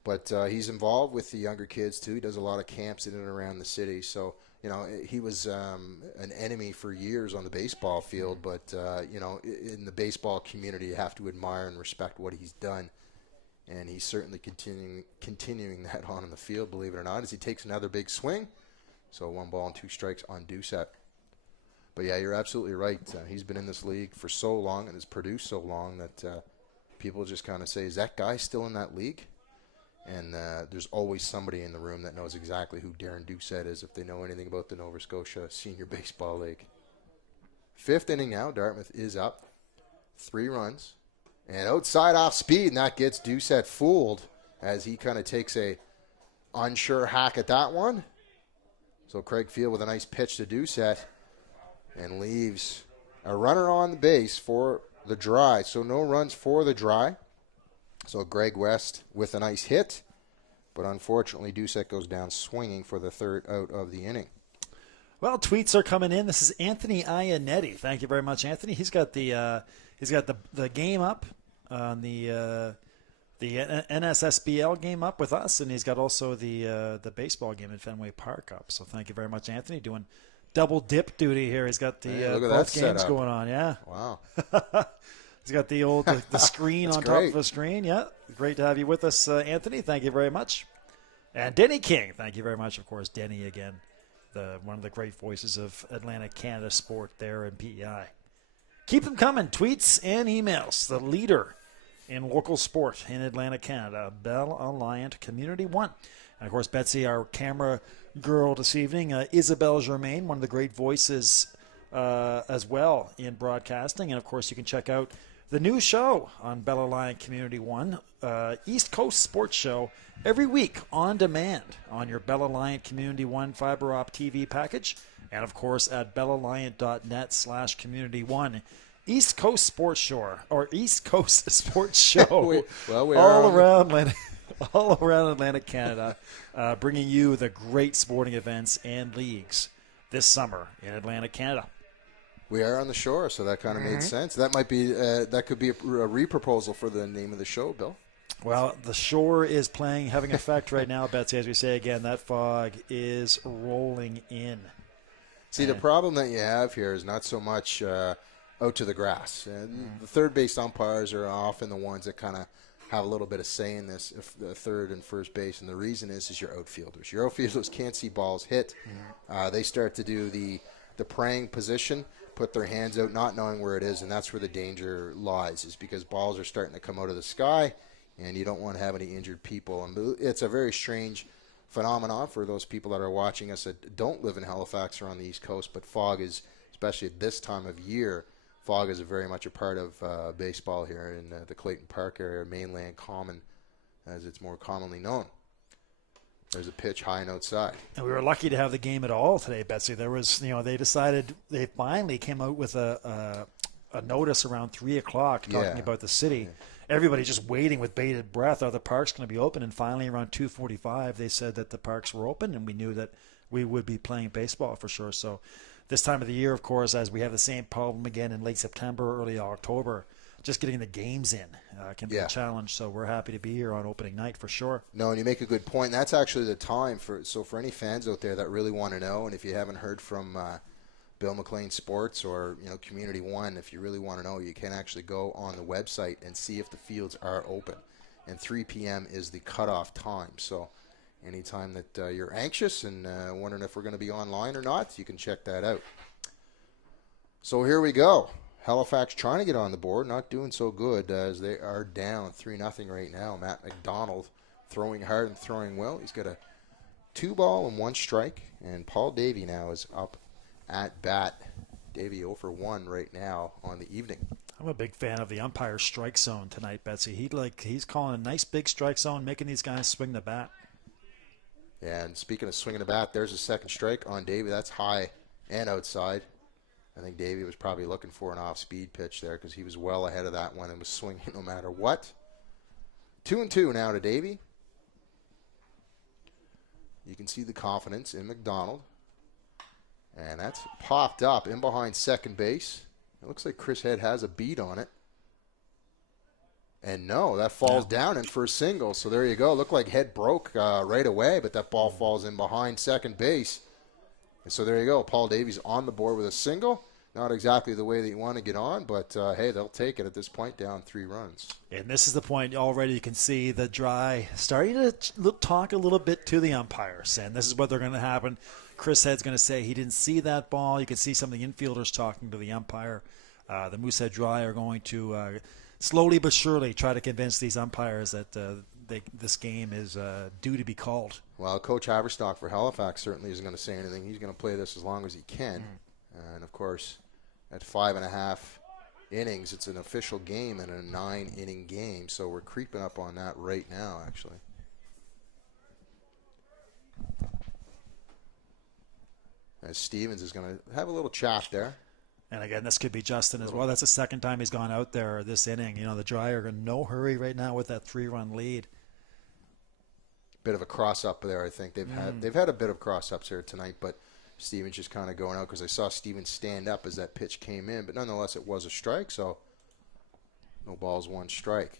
But he's involved with the younger kids, too. He does a lot of camps in and around the city. So, he was an enemy for years on the baseball field. But, in the baseball community, you have to admire and respect what he's done. And he's certainly continuing that on in the field, believe it or not, as he takes another big swing. So 1 ball and 2 strikes on Doucette. But, yeah, you're absolutely right. He's been in this league for so long and has produced so long that people just kind of say, is that guy still in that league? And there's always somebody in the room that knows exactly who Darren Doucette is if they know anything about the Nova Scotia Senior Baseball League. 5th inning now. Dartmouth is up. 3 runs. And outside off speed, and that gets Doucette fooled as he kind of takes a unsure hack at that one. So Craig Field with a nice pitch to Doucette and leaves a runner on the base for the Dry. So no runs for the Dry. So Greg West with a nice hit, but unfortunately Doucette goes down swinging for the 3rd out of the inning. Well, tweets are coming in. This is Anthony Ianetti. Thank you very much, Anthony. He's got the game up on the NSSBL game up with us, and he's got also the baseball game in Fenway Park up. So thank you very much, Anthony. Doing double dip duty here. He's got the both games going on. Yeah. Wow. He's got the screen on great. top of the screen. Yeah, great to have you with us, Anthony. Thank you very much. And Denny King, thank you very much, of course. Denny again, one of the great voices of Atlantic Canada sport there in PEI. Keep them coming, tweets and emails. The leader in local sport in Atlantic Canada, Bell Alliant Community One. And, of course, Betsy, our camera girl this evening, Isabelle Germain, one of the great voices as well in broadcasting. And, of course, you can check out the new show on Bell Alliant Community One, East Coast Sports Show, every week on demand on your Bell Alliant Community One fiber op TV package. And, of course, at bellalliant.net/community1. East Coast Sports Show, or East Coast Sports Show, all around Atlantic Canada, bringing you the great sporting events and leagues this summer in Atlantic Canada. We are on the shore, so that kind of made sense. That might be that could be a re-proposal for the name of the show, Bill. Well, the shore is having effect right now, Betsy. As we say again, that fog is rolling in. See, the problem that you have here is not so much out to the grass. The third base umpires are often the ones that kind of have a little bit of say in this, the third and first base, and the reason is your outfielders. Your outfielders can't see balls hit. They start to do the praying position, put their hands out not knowing where it is, and that's where the danger lies, is because balls are starting to come out of the sky, and you don't want to have any injured people. And it's a very strange phenomenon for those people that are watching us that don't live in Halifax or on the East Coast, but fog is, especially at this time of year, fog is very much a part of baseball here in the Clayton Park area, Mainland Common, as it's more commonly known. There's a pitch high and outside. And we were lucky to have the game at all today, Betsy. There was, they finally came out with a notice around 3 o'clock talking about the city. Yeah. Everybody just waiting with bated breath. Are the parks going to be open? And finally, around 2:45, they said that the parks were open, and we knew that we would be playing baseball for sure. So this time of the year, of course, as we have the same problem again in late September, early October, just getting the games in can be a challenge. So we're happy to be here on opening night for sure. No, and you make a good point. And that's actually the time for any fans out there that really want to know, and if you haven't heard from Bill McLean Sports or Community One, if you really want to know, you can actually go on the website and see if the fields are open. And 3 p.m. is the cutoff time. So anytime that you're anxious and wondering if we're going to be online or not, you can check that out. So here we go. Halifax trying to get on the board, not doing so good as they are down 3-0 right now. Matt McDonald throwing hard and throwing well. He's got a 2-ball and 1 strike, and Paul Davey now is up at bat. Davey 0 for 1 right now on the evening. I'm a big fan of the umpire strike zone tonight, Betsy. He's calling a nice big strike zone, making these guys swing the bat. Yeah, and speaking of swinging the bat, there's a second strike on Davey. That's high and outside. I think Davey was probably looking for an off-speed pitch there because he was well ahead of that one and was swinging no matter what. 2-2 now to Davey. You can see the confidence in McDonald. And that's popped up in behind second base. It looks like Chris Head has a beat on it. And no, that falls down in for a single. So there you go. Looked like head broke right away, but that ball falls in behind second base. And so there you go. Paul Davies on the board with a single. Not exactly the way that you want to get on, but hey, they'll take it at this point, down 3 runs. And this is the point already you can see the Dry starting to talk a little bit to the umpires. And this is what they're going to happen. Chris Head's going to say he didn't see that ball. You can see some of the infielders talking to the umpire. The Moosehead Dry are going to slowly but surely try to convince these umpires that this game is due to be called. Well, Coach Haverstock for Halifax certainly isn't going to say anything. He's going to play this as long as he can. And, of course, at 5.5 innings, it's an official game and a 9-inning game. So we're creeping up on that right now, actually. As Stevens is going to have a little chat there. And again, this could be Justin as well. That's the second time he's gone out there this inning. You know, the Dry are in no hurry right now with that 3-run lead. Bit of a cross-up there, I think. They've had a bit of cross-ups here tonight, but Stevens just kind of going out because I saw Stevens stand up as that pitch came in. But nonetheless, it was a strike, so no balls, 1 strike.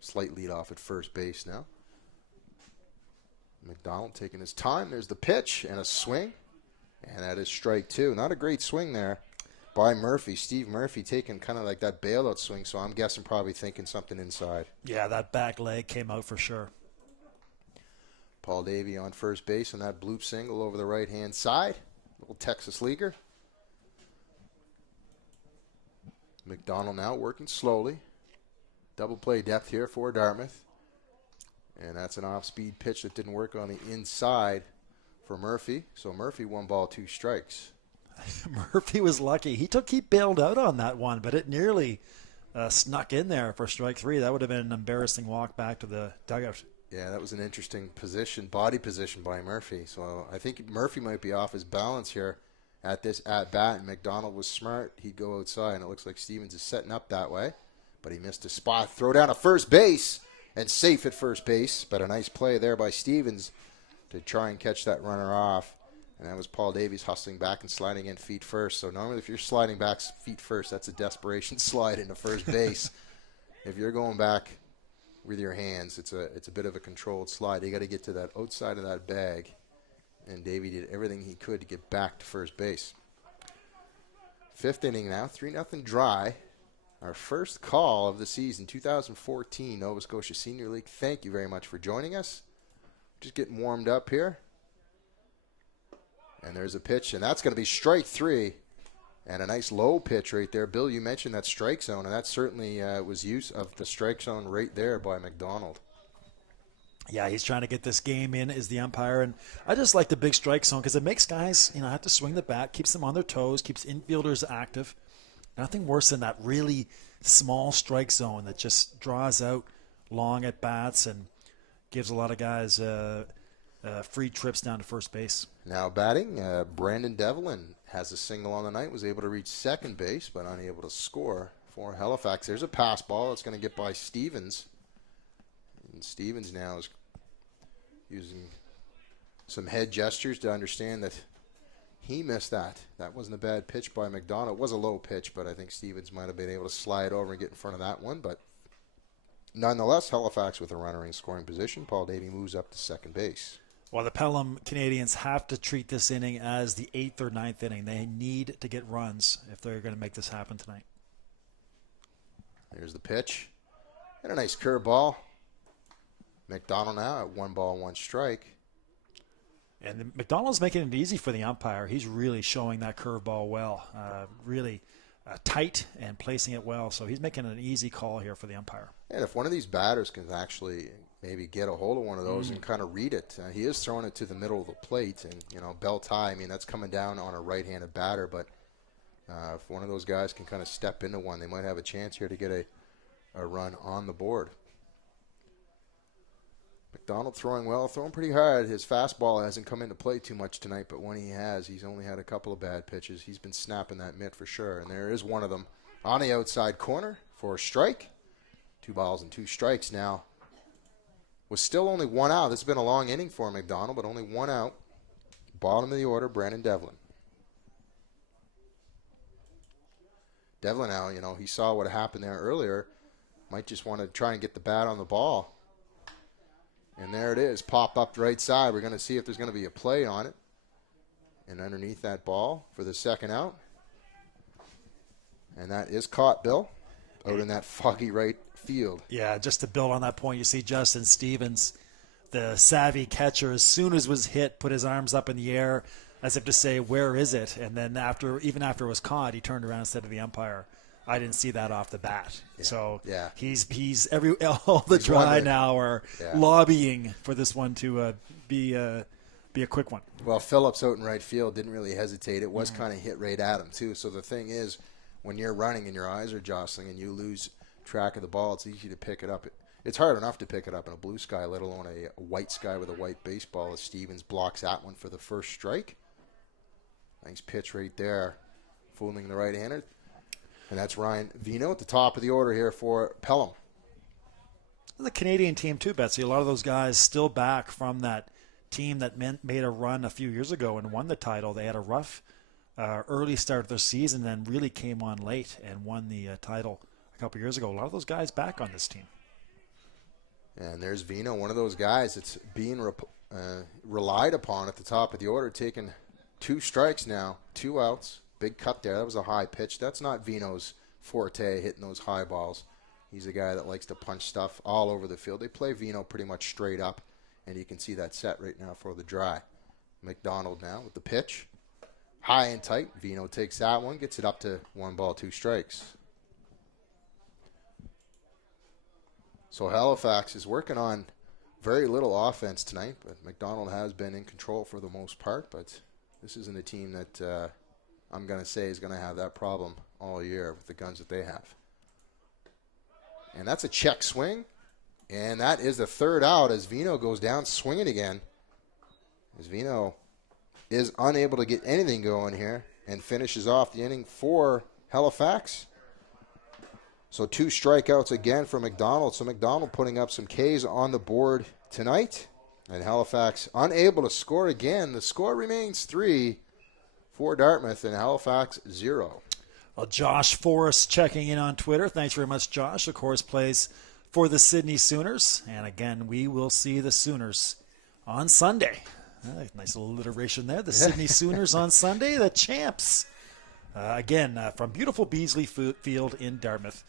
Slight lead off at first base now. McDonald taking his time. There's the pitch and a swing. And that is strike 2. Not a great swing there by Murphy. Steve Murphy taking kind of like that bailout swing, so I'm guessing probably thinking something inside. Yeah, that back leg came out for sure. Paul Davey on first base on that bloop single over the right-hand side. Little Texas leaguer. McDonald now working slowly. Double play depth here for Dartmouth. And that's an off-speed pitch that didn't work on the inside for Murphy. So Murphy 1 ball, 2 strikes. Murphy was lucky. He bailed out on that one, but it nearly snuck in there for strike 3. That would have been an embarrassing walk back to the dugout. Yeah, that was an interesting body position by Murphy. So I think Murphy might be off his balance here at this at-bat, and McDonald was smart. He'd go outside, and it looks like Stevens is setting up that way. But he missed a spot. Throw down to first base, and safe at first base. But a nice play there by Stevens to try and catch that runner off. And that was Paul Davies hustling back and sliding in feet first. So normally if you're sliding back feet first, that's a desperation slide into first base. If you're going back with your hands, it's a bit of a controlled slide. You got to get to that outside of that bag. And Davey did everything he could to get back to first base. 5th inning now, 3-0 Dry. Our first call of the season, 2014 Nova Scotia Senior League. Thank you very much for joining us. Just getting warmed up here. And there's a pitch, and that's going to be strike 3. And a nice low pitch right there. Bill, you mentioned that strike zone, and that certainly was use of the strike zone right there by McDonald. Yeah, he's trying to get this game in as the umpire, and I just like the big strike zone because it makes guys, have to swing the bat, keeps them on their toes, keeps infielders active. Nothing worse than that really small strike zone that just draws out long at bats and gives a lot of guys free trips down to first base. Now batting, Brandon Devlin has a single on the night, was able to reach second base, but unable to score for Halifax. There's a pass ball that's going to get by Stevens. And Stevens now is using some head gestures to understand that he missed that. That wasn't a bad pitch by McDonald. It was a low pitch, but I think Stevens might have been able to slide over and get in front of that one. But nonetheless, Halifax with a runner in scoring position. Paul Davey moves up to second base. Well, the Pelham Canadians have to treat this inning as the 8th or 9th inning. They need to get runs if they're going to make this happen tonight. There's the pitch. And a nice curveball. McDonald now at 1 ball, 1 strike. And McDonald's making it easy for the umpire. He's really showing that curveball well, really tight and placing it well. So he's making an easy call here for the umpire. And if one of these batters can actually maybe get a hold of one of those and kind of read it, he is throwing it to the middle of the plate. And, belt high, I mean, that's coming down on a right-handed batter. But if one of those guys can kind of step into one, they might have a chance here to get a run on the board. McDonald throwing well, throwing pretty hard. His fastball hasn't come into play too much tonight, but when he has, he's only had a couple of bad pitches. He's been snapping that mitt for sure, and there is one of them on the outside corner for a strike. 2 balls and 2 strikes now. Was still only 1 out. This has been a long inning for McDonald, but only 1 out. Bottom of the order, Brandon Devlin. Devlin now, he saw what happened there earlier. Might just want to try and get the bat on the ball. And there it is, pop up right side. We're going to see if there's going to be a play on it. And underneath that ball for the second out. And that is caught, Bill, out in that foggy right field. Yeah, just to build on that point, you see Justin Stevens, the savvy catcher, as soon as was hit, put his arms up in the air as if to say, where is it? And then even after it was caught, he turned around and said to the umpire, I didn't see that off the bat. Yeah. So yeah. he's all the Dry now are lobbying for this one to be a quick one. Well, Phillips out in right field didn't really hesitate. It was kind of hit right at him, too. So the thing is, when you're running and your eyes are jostling and you lose track of the ball, it's easy to pick it up. It's hard enough to pick it up in a blue sky, let alone a white sky with a white baseball, as Stevens blocks that one for the first strike. Nice pitch right there, fooling the right-hander. And that's Ryan Vino at the top of the order here for Pelham. The Canadian team, too, Betsy. A lot of those guys still back from that team that made a run a few years ago and won the title. They had a rough early start of their season, then really came on late and won the title a couple years ago. A lot of those guys back on this team. And there's Vino, one of those guys that's being relied upon at the top of the order, taking 2 strikes now, 2 outs. Big cut there. That was a high pitch. That's not Vino's forte, hitting those high balls. He's a guy that likes to punch stuff all over the field. They play Vino pretty much straight up, and you can see that set right now for the Dry. McDonald now with the pitch. High and tight. Vino takes that one, gets it up to 1 ball, 2 strikes. So Halifax is working on very little offense tonight, but McDonald has been in control for the most part. But this isn't a team that I'm going to say is going to have that problem all year with the guns that they have. And that's a check swing. And that is the 3rd out as Vino goes down swinging again. As Vino is unable to get anything going here and finishes off the inning for Halifax. So 2 strikeouts again for McDonald. So McDonald putting up some Ks on the board tonight. And Halifax unable to score again. The score remains 3 for Dartmouth and Halifax 0. Well, Josh Forrest checking in on Twitter. Thanks very much, Josh. Of course, plays for the Sydney Sooners. And again, we will see the Sooners on Sunday. Nice little alliteration there. The Sydney Sooners on Sunday, the champs. Again, from beautiful Beasley Field in Dartmouth,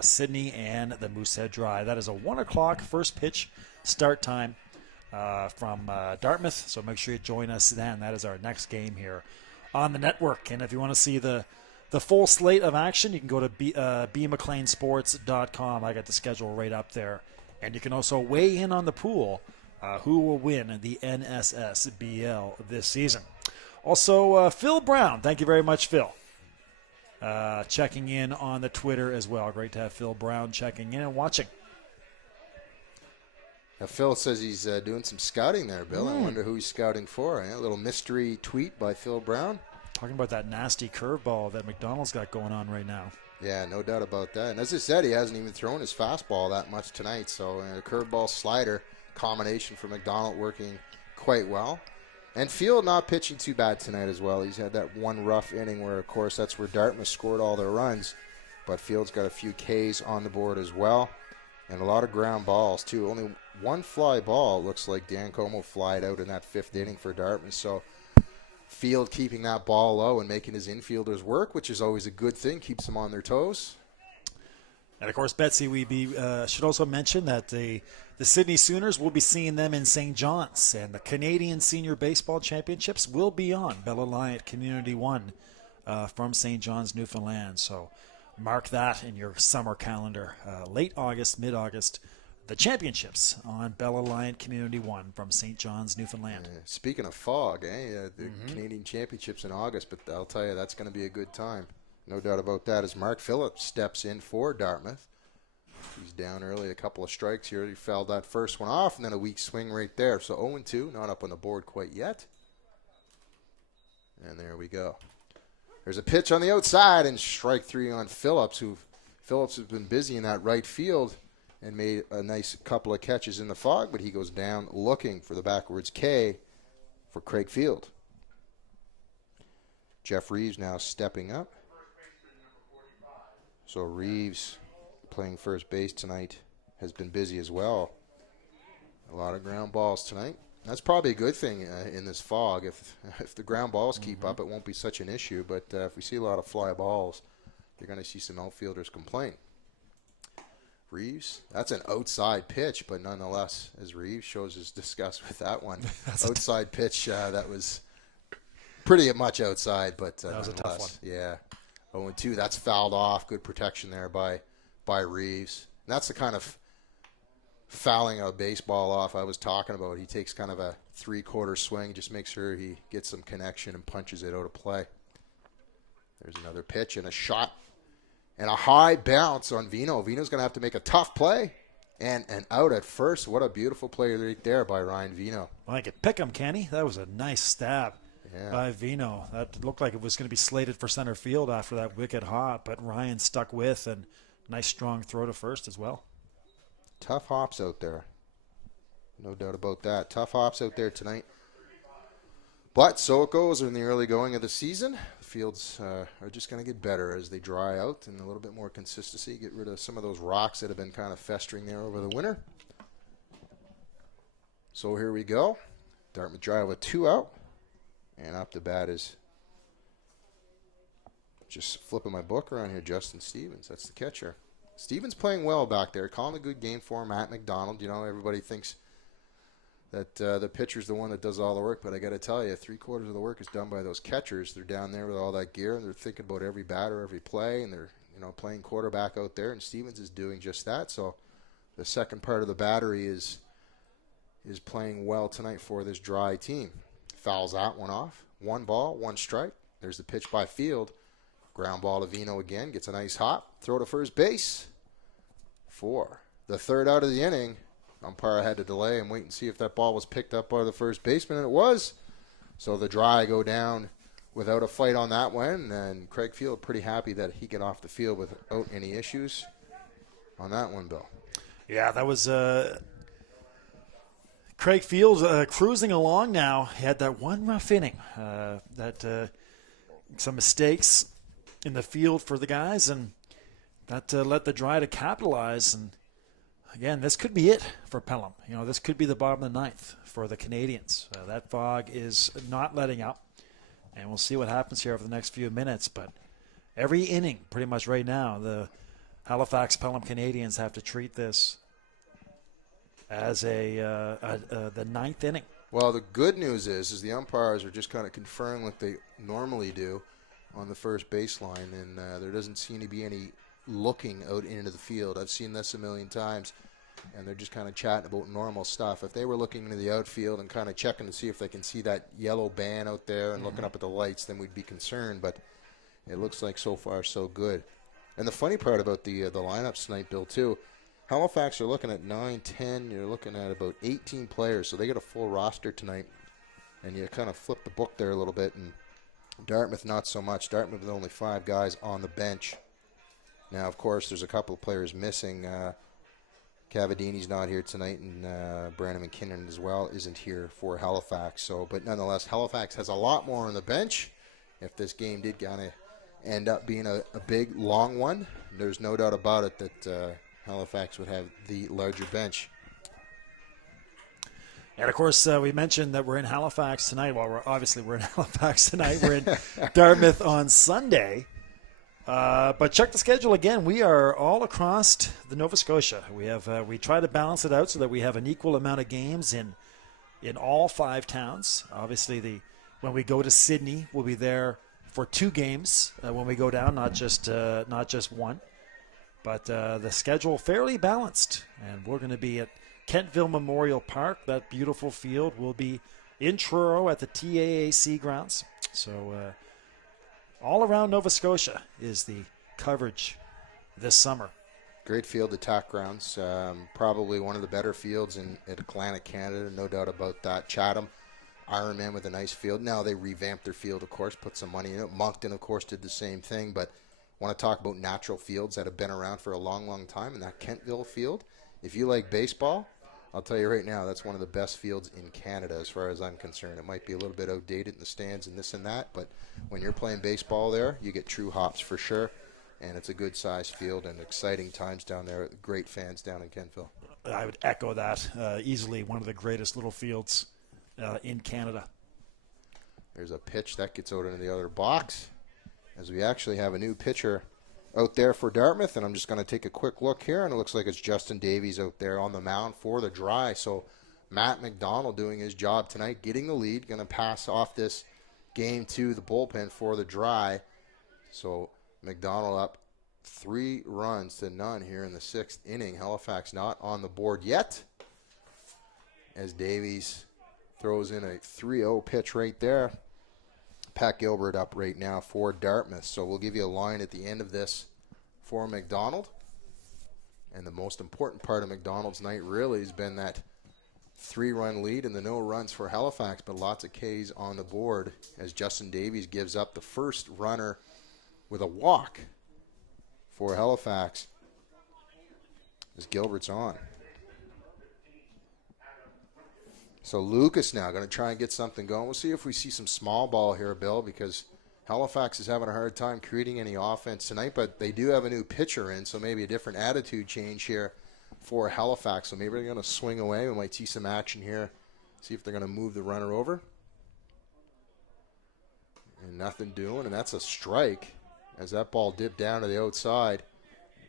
Sydney and the Moosehead Dry. That is a 1 o'clock first pitch start time from Dartmouth. So make sure you join us then. That is our next game here on the network. And if you want to see the full slate of action, you can go to bmcleansports.com. I got the schedule right up there. And you can also weigh in on the pool. Who will win the NSSBL this season? Also, Phil Brown. Thank you very much, Phil. Checking in on the Twitter as well. Great to have Phil Brown checking in and watching. Now, Phil says he's doing some scouting there, Bill. I wonder who he's scouting for. A little mystery tweet by Phil Brown. Talking about that nasty curveball that McDonald's got going on right now. Yeah, no doubt about that. And as I said, he hasn't even thrown his fastball that much tonight. So a curveball slider combination for McDonald working quite well. And Field not pitching too bad tonight as well. He's had that one rough inning where, of course, that's where Dartmouth scored all their runs. But Field's got a few Ks on the board as well. And a lot of ground balls, too. Only 1 fly ball, looks like Dan Como flied out in that 5th inning for Dartmouth. So Field keeping that ball low and making his infielders work, which is always a good thing. Keeps them on their toes. And, of course, Betsy, we should also mention that the Sydney Sooners will be seeing them in St. John's. And the Canadian Senior Baseball Championships will be on Bell Alliant Community 1 from St. John's, Newfoundland. So mark that in your summer calendar. Late August, mid-August, the championships on Bell Alliant Community 1 from St. John's, Newfoundland. Speaking of fog, the Canadian Championships in August, but I'll tell you, that's going to be a good time. No doubt about that as Mark Phillips steps in for Dartmouth. He's down early, a couple of strikes here. He fouled that first one off, and then a weak swing right there. So 0-2, not up on the board quite yet. And there we go. There's a pitch on the outside, and strike 3 on Phillips, Phillips has been busy in that right field and made a nice couple of catches in the fog, but he goes down looking for the backwards K for Craig Field. Jeff Reeves now stepping up. So Reeves playing first base tonight, has been busy as well. A lot of ground balls tonight. That's probably a good thing in this fog. If the ground balls keep up, it won't be such an issue. But if we see a lot of fly balls, you're going to see some outfielders complain. Reeves, that's an outside pitch, but nonetheless, as Reeves shows his disgust with that one. Outside pitch, that was pretty much outside, but that was a tough one. Yeah. 0-2, that's fouled off. Good protection there by Reeves. And that's the kind of fouling a baseball off I was talking about. He takes kind of a three-quarter swing, just make sure he gets some connection and punches it out of play. There's another pitch and a shot and a high bounce on Vino. Vino's going to have to make a tough play and out at first. What a beautiful play right there by Ryan Vino. Well, I could pick him, Kenny. That was a nice stab by Vino. That looked like it was going to be slated for center field after that wicked hop, but Ryan stuck with, and nice strong throw to first as well. Tough hops out there. No doubt about that. Tough hops out there tonight. But so it goes in the early going of the season. The fields are just going to get better as they dry out and a little bit more consistency. Get rid of some of those rocks that have been kind of festering there over the winter. So here we go. Dartmouth Dry with 2 out. And up to bat is just flipping my book around here, Justin Stevens. That's the catcher. Stevens playing well back there, calling a good game for him. Matt McDonald, everybody thinks that the pitcher's the one that does all the work, but I got to tell you, 3/4 of the work is done by those catchers. They're down there with all that gear, and they're thinking about every batter, every play, and they're playing quarterback out there, and Stevens is doing just that. So the second part of the battery is playing well tonight for this Dry team. Fouls that one off. 1 ball, 1 strike. There's the pitch by Field. Ground ball to Vino again. Gets a nice hop. Throw to first base. 4. The third out of the inning. Umpire had to delay and wait and see if that ball was picked up by the first baseman, and it was. So the Dry go down without a fight on that one, and Craig Field pretty happy that he got off the field without any issues on that one, Bill. Yeah, that was Craig Field cruising along now. He had that one rough inning, some mistakes in the field for the guys, and that let the Dry to capitalize. And again, this could be it for Pelham. This could be the bottom of the ninth for the Canadians. That fog is not letting up, and we'll see what happens here over the next few minutes. But every inning, pretty much right now, the Halifax Pelham Canadians have to treat this as the ninth inning. Well, the good news is the umpires are just kind of conferring like they normally do on the first baseline, and there doesn't seem to be any looking out into the field. I've seen this a million times, and they're just kind of chatting about normal stuff. If they were looking into the outfield and kind of checking to see if they can see that yellow band out there and looking up at the lights, then we'd be concerned, but it looks like so far so good. And the funny part about the lineups tonight, Bill, too, Halifax are looking at 9, 10. You're looking at about 18 players, so they got a full roster tonight. And you kind of flip the book there a little bit, and Dartmouth not so much. Dartmouth with only 5 guys on the bench. Now, of course, there's a couple of players missing. Cavadini's not here tonight, and Brandon McKinnon as well isn't here for Halifax. But nonetheless, Halifax has a lot more on the bench. If this game did kind of end up being a big, long one, there's no doubt about it that Halifax would have the larger bench. And, of course, we mentioned that we're in Halifax tonight. Well, we're in Halifax tonight. We're in Dartmouth on Sunday. But check the schedule again. We are all across the Nova Scotia. We try to balance it out so that we have an equal amount of games in all 5 towns. Obviously, when we go to Sydney, we'll be there for 2 games when we go down, not just one. But the schedule fairly balanced, and we're going to be at Kentville Memorial Park. That beautiful field will be in Truro at the TAAC grounds. So all around Nova Scotia is the coverage this summer. Great field, attack grounds. Probably one of the better fields in Atlantic Canada, no doubt about that. Chatham, Ironman with a nice field. Now they revamped their field, of course, put some money in it. Moncton, of course, did the same thing, but want to talk about natural fields that have been around for a long, long time, and that Kentville field. If you like baseball, I'll tell you right now, that's one of the best fields in Canada as far as I'm concerned. It might be a little bit outdated in the stands and this and that, but when you're playing baseball there, you get true hops for sure. and it's a good-sized field and exciting times down there. Great fans down in Kentville. I would echo that. Easily one of the greatest little fields in Canada. There's a pitch that gets out into the other box, as we actually have a new pitcher out there for Dartmouth, and I'm just going to take a quick look here, and it looks like it's Justin Davies out there on the mound for the Dry. So Matt McDonald doing his job tonight, getting the lead, going to pass off this game to the bullpen for the Dry. So McDonald up 3 runs to none here in the 6th inning. Halifax not on the board yet, as Davies throws in a 3-0 pitch right there. Pat Gilbert up right now for Dartmouth. So we'll give you a line at the end of this for McDonald. And the most important part of McDonald's night really has been that 3-run lead and the no runs for Halifax, but lots of Ks on the board as Justin Davies gives up the first runner with a walk for Halifax as Gilbert's on. So Lucas now going to try and get something going. We'll see if we see some small ball here, Bill, because Halifax is having a hard time creating any offense tonight, but they do have a new pitcher in, so maybe a different attitude change here for Halifax. So maybe they're going to swing away. We might see some action here, see if they're going to move the runner over. And nothing doing, and that's a strike as that ball dipped down to the outside,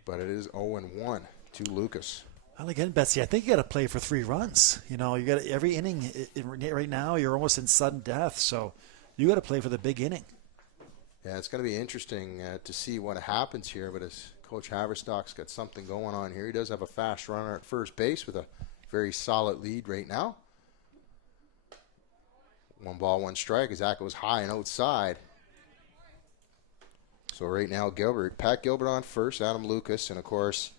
but it is 0-1 to Lucas. Well, again, Betsy, I think you got to play for 3 runs. You know, you got every inning right now. You're almost in sudden death, so you got to play for the big inning. Yeah, it's going to be interesting to see what happens here. But as Coach Haverstock's got something going on here, he does have a fast runner at first base with a very solid lead right now. 1 ball, 1 strike as that goes high and outside. So right now, Pat Gilbert on first, Adam Lucas, and of course,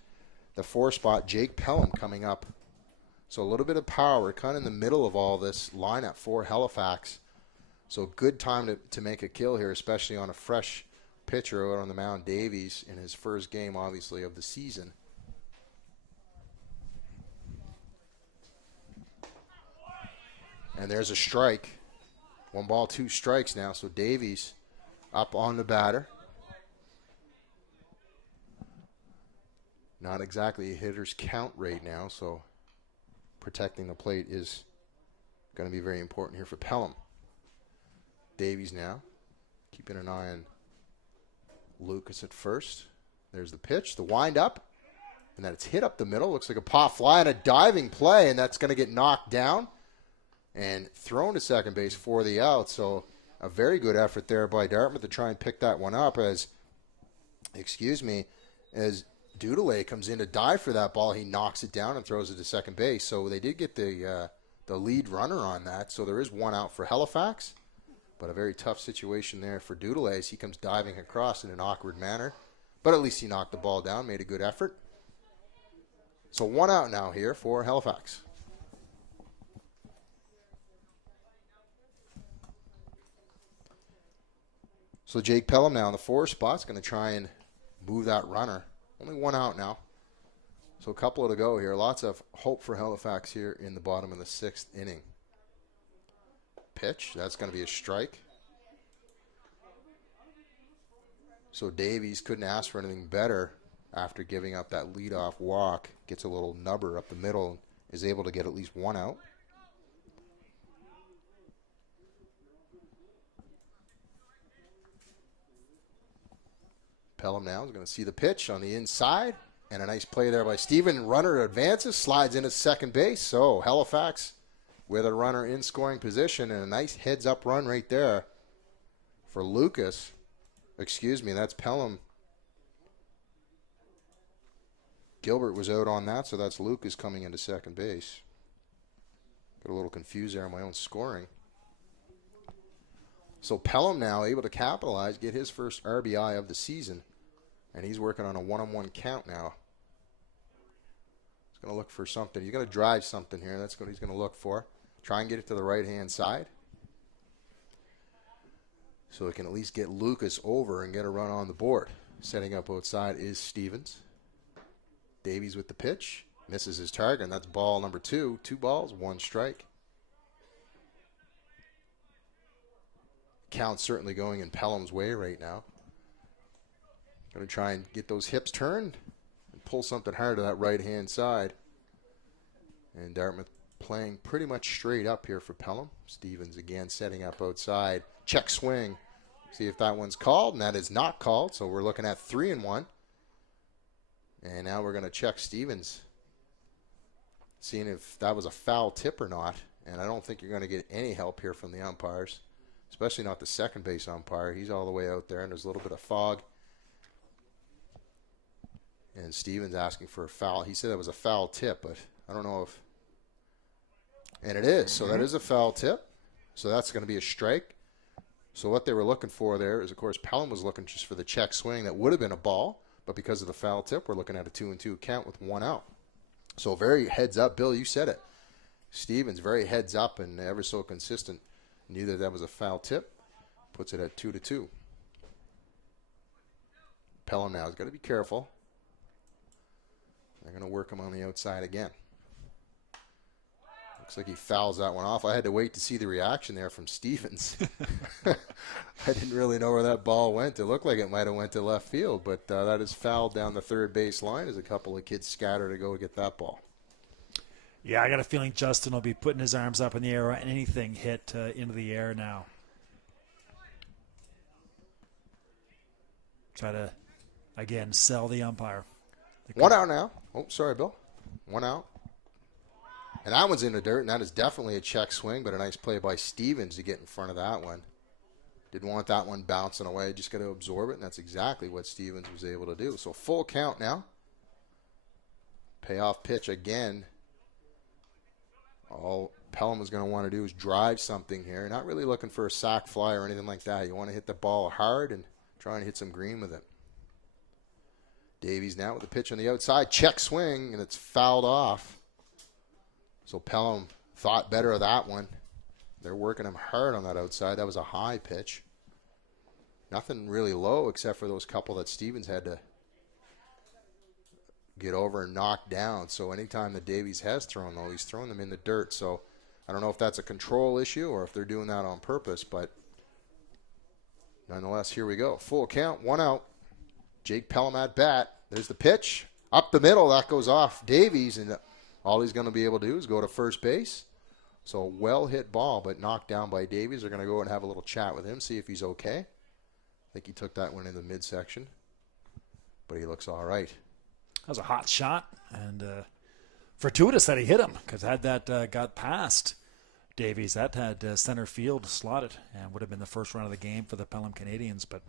the 4 spot, Jake Pelham coming up. So a little bit of power, kind of in the middle of all this lineup for Halifax. So good time to make a kill here, especially on a fresh pitcher out on the mound, Davies, in his first game, obviously, of the season. And there's a strike. 1 ball, 2 strikes now. So Davies up on the batter. Not exactly a hitter's count right now, so protecting the plate is going to be very important here for Pelham. Davies now, keeping an eye on Lucas at first. There's the pitch, the wind-up, and then it's hit up the middle. Looks like a pop fly and a diving play, and that's going to get knocked down and thrown to second base for the out. So a very good effort there by Dartmouth to try and pick that one up as Dudelet comes in to dive for that ball. He knocks it down and throws it to second base. So they did get the lead runner on that. So there is 1 out for Halifax. But a very tough situation there for Dudelet as he comes diving across in an awkward manner. But at least he knocked the ball down, made a good effort. So 1 out now here for Halifax. So Jake Pelham now in the 4 spot's going to try and move that runner. Only 1 out now. So a couple to go here. Lots of hope for Halifax here in the bottom of the 6th inning. Pitch. That's going to be a strike. So Davies couldn't ask for anything better after giving up that leadoff walk. Gets a little nubber up the middle and is able to get at least 1 out. Pelham now is going to see the pitch on the inside. And a nice play there by Steven. Runner advances, slides into second base. So Halifax with a runner in scoring position and a nice heads-up run right there for Lucas. That's Pelham. Gilbert was out on that, so that's Lucas coming into second base. Got a little confused there on my own scoring. So Pelham now able to capitalize, get his first RBI of the season. And he's working on a 1-on-1 count now. He's going to look for something. He's going to drive something here. That's what he's going to look for. Try and get it to the right-hand side. So he can at least get Lucas over and get a run on the board. Setting up outside is Stevens. Davies with the pitch. Misses his target, and that's ball number 2. 2 balls, 1 strike. Count certainly going in Pelham's way right now. Going to try and get those hips turned and pull something hard to that right-hand side. And Dartmouth playing pretty much straight up here for Pelham. Stevens again setting up outside. Check swing. See if that one's called, and that is not called. So we're looking at 3-1. And now we're going to check Stevens, seeing if that was a foul tip or not. And I don't think you're going to get any help here from the umpires, especially not the second base umpire. He's all the way out there, and there's a little bit of fog. And Stevens asking for a foul. He said that was a foul tip, but I don't know if... And it is. So that is a foul tip. So that's going to be a strike. So what they were looking for there is, of course, Pelham was looking just for the check swing. That would have been a ball, but because of the foul tip, we're looking at a 2-2 count with 1 out. So very heads up. Bill, you said it. Stevens very heads up and ever so consistent. Knew that that was a foul tip. Puts it at 2-2. Pelham now has got to be careful. They're going to work him on the outside again. Looks like he fouls that one off. I had to wait to see the reaction there from Stevens. I didn't really know where that ball went. It looked like it might have went to left field, but that is fouled down the third base line as a couple of kids scatter to go get that ball. Yeah, I got a feeling Justin will be putting his arms up in the air and anything hit into the air now. Try to, again, sell the umpire. 1 out now. Oh, sorry, Bill. 1 out. And that one's in the dirt, and that is definitely a check swing, but a nice play by Stevens to get in front of that one. Didn't want that one bouncing away. Just got to absorb it, and that's exactly what Stevens was able to do. So full count now. Payoff pitch again. All Pelham is going to want to do is drive something here. Not really looking for a sac fly or anything like that. You want to hit the ball hard and try and hit some green with it. Davies now with the pitch on the outside. Check swing, and it's fouled off. So Pelham thought better of that one. They're working him hard on that outside. That was a high pitch. Nothing really low except for those couple that Stevens had to get over and knock down. So anytime that Davies has thrown, though, he's thrown them in the dirt. So I don't know if that's a control issue or if they're doing that on purpose, but nonetheless, here we go. Full count, 1 out. Jake Pelham at bat. There's the pitch. Up the middle, that goes off Davies, and all he's going to be able to do is go to first base. So well-hit ball, but knocked down by Davies. They're going to go and have a little chat with him, see if he's okay. I think he took that one in the midsection, but he looks all right. That was a hot shot, and fortuitous that he hit him, because had that got past Davies, that had center field slotted and would have been the first run of the game for the Pelham Canadians, but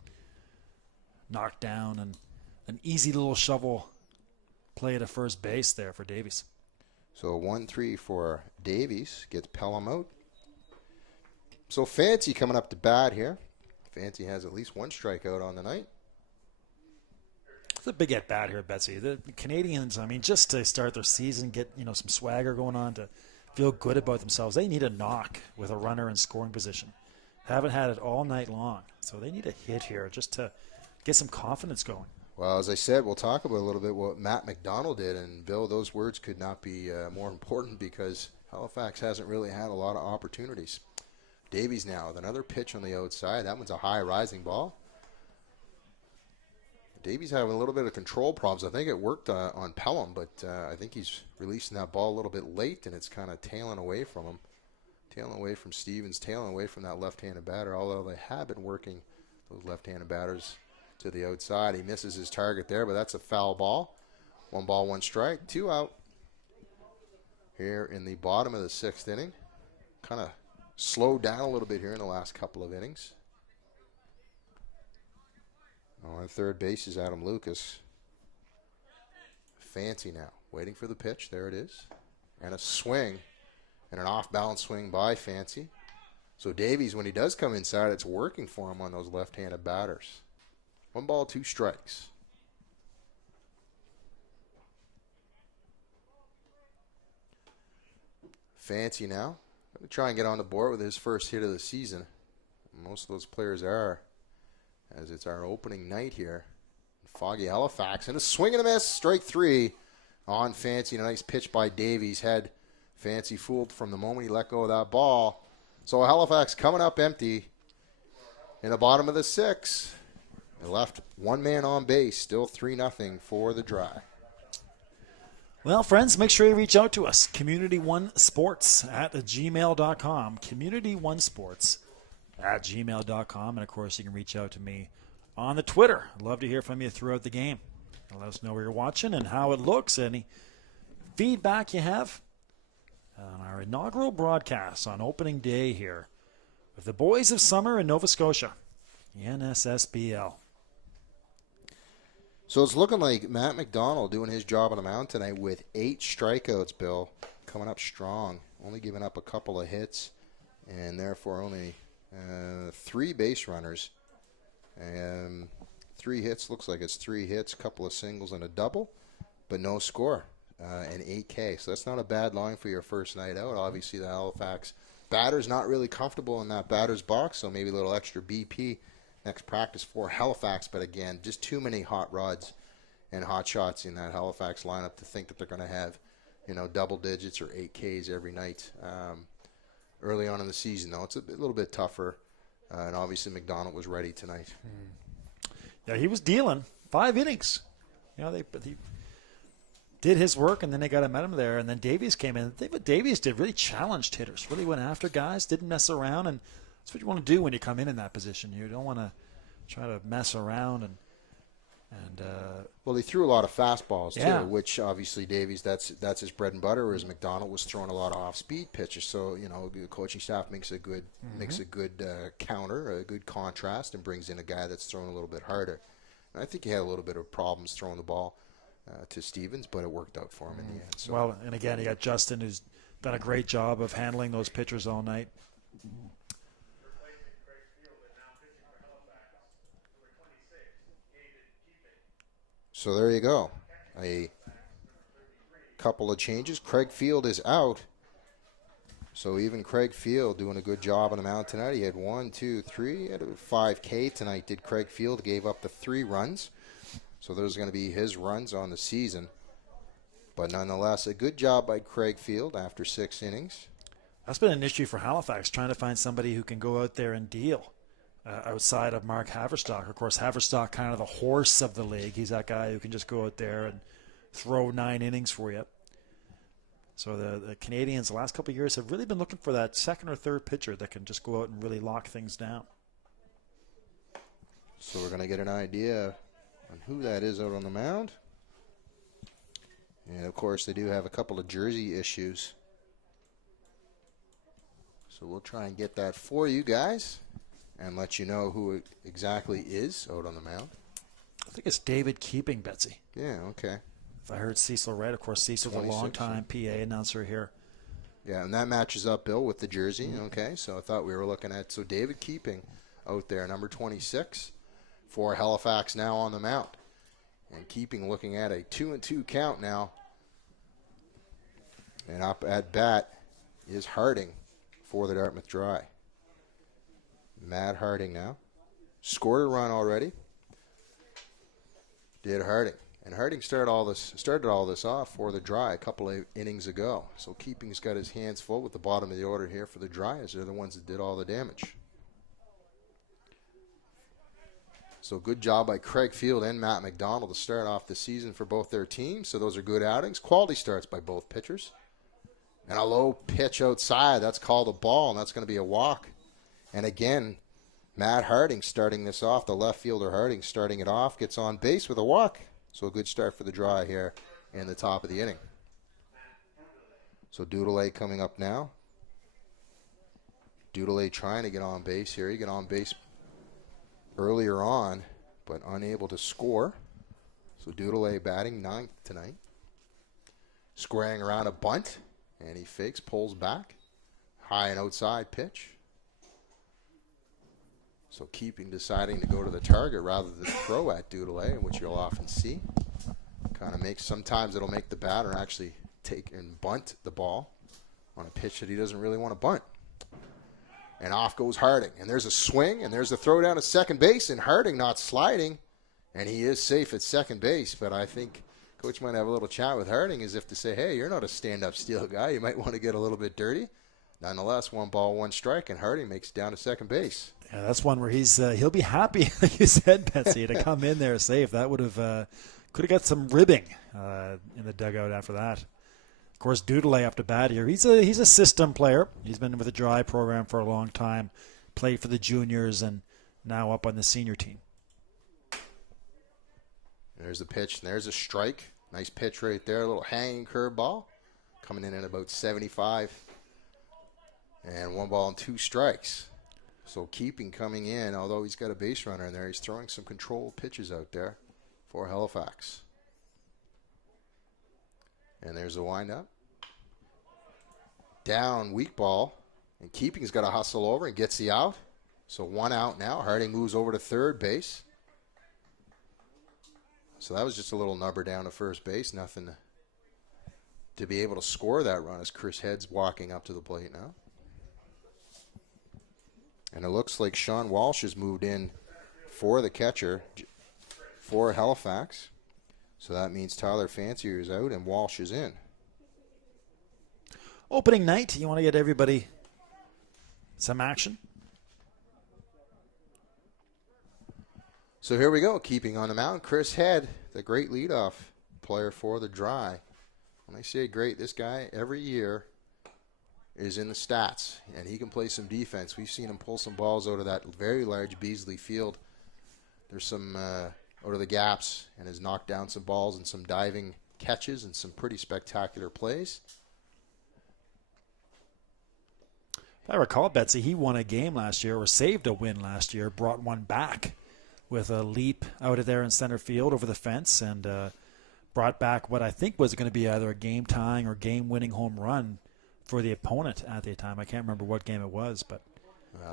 knocked down and an easy little shovel play to first base there for Davies. So 1-3 for Davies, gets Pelham out. So Fancy coming up to bat here. Fancy has at least 1 strikeout on the night. It's a big at bat here, Betsy. The Canadians, I mean, just to start their season, get some swagger going on, to feel good about themselves, they need a knock with a runner in scoring position. Haven't had it all night long, so they need a hit here just to get some confidence going. Well, as I said, we'll talk about a little bit what Matt McDonald did, and Bill, those words could not be more important because Halifax hasn't really had a lot of opportunities. Davies now with another pitch on the outside. That one's a high rising ball. Davies having a little bit of control problems. I think it worked on Pelham, but I think he's releasing that ball a little bit late, and it's kind of tailing away from him. Tailing away from Stevens, tailing away from that left-handed batter, although they have been working those left-handed batters to the outside. He misses his target there, but that's a foul ball. 1 ball, 1 strike, 2 out. Here in the bottom of the 6th inning. Kind of slowed down a little bit here in the last couple of innings. On third base is Adam Lucas. Fancy now, waiting for the pitch. There it is. And a swing, and an off-balance swing by Fancy. So Davies, when he does come inside, it's working for him on those left-handed batters. 1 ball, 2 strikes. Fancy now. Going to try and get on the board with his first hit of the season. Most of those players are, as it's our opening night here. Foggy Halifax, and a swing and a miss. Strike 3 on Fancy. A nice pitch by Davies. Had Fancy fooled from the moment he let go of that ball. So Halifax coming up empty in the bottom of the 6th. They left one man on base, still 3-0 for the Dry. Well, friends, make sure you reach out to us. CommunityOneSports@gmail.com. CommunityOneSports@gmail.com. And, of course, you can reach out to me on the Twitter. I'd love to hear from you throughout the game. Let us know where you're watching and how it looks. Any feedback you have on our inaugural broadcast on opening day here with the Boys of Summer in Nova Scotia, the NSSBL. So it's looking like Matt McDonald doing his job on the mound tonight with 8 strikeouts, Bill. Coming up strong. Only giving up a couple of hits and therefore only 3 base runners. 3 hits, looks like it's 3 hits, couple of singles and a double, but no score, and 8K. So that's not a bad line for your first night out. Obviously the Halifax batter's not really comfortable in that batter's box, so maybe a little extra BP next practice for Halifax. But again, just too many hot rods and hot shots in that Halifax lineup to think that they're going to have, double digits or 8Ks every night. Early on in the season, though, it's a little bit tougher, and obviously McDonald was ready tonight. Yeah, he was dealing 5 innings. He did his work, and then they got him at him there, and then Davies came in. What Davies did, really challenged hitters, really went after guys, didn't mess around, and that's what you want to do when you come in that position. You don't want to try to mess around and well, he threw a lot of fastballs yeah. too, which obviously Davies that's his bread and butter. Whereas McDonald was throwing a lot of off-speed pitches. So the coaching staff makes a good counter, a good contrast, and brings in a guy that's throwing a little bit harder. And I think he had a little bit of problems throwing the ball to Stevens, but it worked out for him in the end. So. Well, and again, you got Justin, who's done a great job of handling those pitchers all night. So there you go. A couple of changes. Craig Field is out. So even Craig Field doing a good job on the mound tonight. He had 1, 2, 3. He had a 5K tonight, did Craig Field. Gave up the 3 runs. So those are going to be his runs on the season. But nonetheless, a good job by Craig Field after 6 innings. That's been an issue for Halifax, trying to find somebody who can go out there and deal. Outside of Mark Haverstock. Of course, Haverstock kind of the horse of the league. He's that guy who can just go out there and throw 9 innings for you. So the Canadians the last couple of years have really been looking for that second or third pitcher that can just go out and really lock things down. So we're going to get an idea on who that is out on the mound. And, of course, they do have a couple of jersey issues. So we'll try and get that for you guys and let you know who it exactly is out on the mound. I think it's David Keeping, Betsy. Yeah, okay. If I heard Cecil right, of course, Cecil's a long-time PA announcer here. Yeah, and that matches up, Bill, with the jersey. Okay, so I thought we were looking at, so David Keeping out there, number 26 for Halifax now on the mound. And Keeping looking at a 2-2 count now. And up at bat is Harding for the Dartmouth Dry. Matt Harding now. Scored a run already. Did Harding. And Harding started all this off for the Dry a couple of innings ago. So Keeping's got his hands full with the bottom of the order here for the Dry, as they're the ones that did all the damage. So good job by Craig Field and Matt McDonald to start off the season for both their teams. So those are good outings. Quality starts by both pitchers. And a low pitch outside. That's called a ball, and that's going to be a walk. And again, Matt Harding starting this off. The left fielder Harding starting it off. Gets on base with a walk. So a good start for the Dry here in the top of the inning. So Doodle coming up now. Doodle trying to get on base here. He got on base earlier on, but unable to score. So Doodle batting 9th tonight. Squaring around a bunt. And he fakes, pulls back. High and outside pitch. So Keeping deciding to go to the target rather than throw at Doodle, which you'll often see. Kind of makes, sometimes it'll make the batter actually take and bunt the ball on a pitch that he doesn't really want to bunt. And off goes Harding. And there's a swing, and there's a throw down to second base, and Harding not sliding. And he is safe at second base, but I think Coach might have a little chat with Harding as if to say, hey, you're not a stand-up steal guy. You might want to get a little bit dirty. Nonetheless, 1 ball, 1 strike, and Harding makes it down to second base. Yeah, that's one where he'll be happy, like you said, Betsy, to come in there safe. That would have could have got some ribbing in the dugout after that. Of course, Dudelay up to bat here. He's a system player. He's been with the Dry program for a long time, played for the juniors, and now up on the senior team. There's the pitch, and there's a strike. Nice pitch right there, a little hanging curveball, coming in at about 75. And 1 ball and 2 strikes. So Keeping coming in, although he's got a base runner in there, he's throwing some controlled pitches out there for Halifax. And there's a windup. Down, weak ball. And Keeping's got to hustle over and gets the out. So 1 out now. Harding moves over to third base. So that was just a little nubber down to first base. Nothing to be able to score that run as Chris Head's walking up to the plate now. And it looks like Sean Walsh has moved in for the catcher for Halifax. So that means Tyler Fancier is out and Walsh is in. Opening night, you want to get everybody some action? So here we go, Keeping on the mound. Chris Head, the great leadoff player for the Dry. When I say great, this guy every year is in the stats, and he can play some defense. We've seen him pull some balls out of that very large Beasley field. There's some out of the gaps, and has knocked down some balls and some diving catches and some pretty spectacular plays. If I recall, Betsy, he won a game last year, or saved a win last year, brought one back with a leap out of there in center field over the fence, and brought back what I think was going to be either a game-tying or game-winning home run for the opponent at the time. I can't remember what game it was, but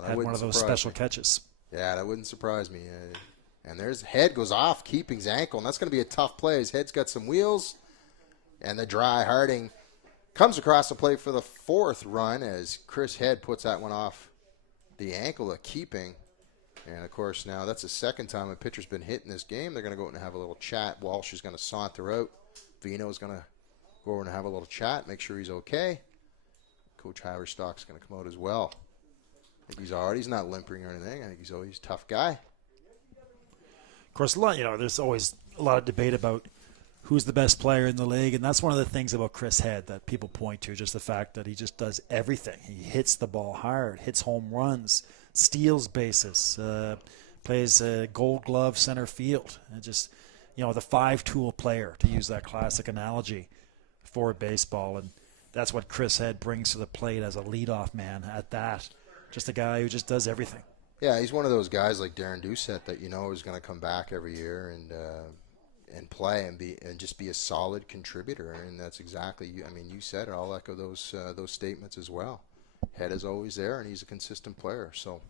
had one of those special catches. Yeah, that wouldn't surprise me. And there's Head goes off, Keeping's ankle, and that's going to be a tough play. His Head's got some wheels, and the Dry Harding comes across the plate for the 4th run as Chris Head puts that one off the ankle of Keeping. And, of course, now that's the second time a pitcher's been hit in this game. They're going to go out and have a little chat. Walsh is going to saunter out. Vino's going to go over and have a little chat, make sure he's okay. Coach Haverstock's going to come out as well. I think he's not limping or anything. I think he's always a tough guy. Of course, there's always a lot of debate about who's the best player in the league, and that's one of the things about Chris Head that people point to, just the fact that he just does everything. He hits the ball hard, hits home runs, steals bases, plays Gold Glove center field, and just the 5-tool player, to use that classic analogy for baseball. And that's what Chris Head brings to the plate as a leadoff man at that. Just a guy who just does everything. Yeah, he's one of those guys like Darren Doucette that is going to come back every year and play and just be a solid contributor. And that's exactly, you said it. I'll echo those statements as well. Head is always there, and he's a consistent player. So,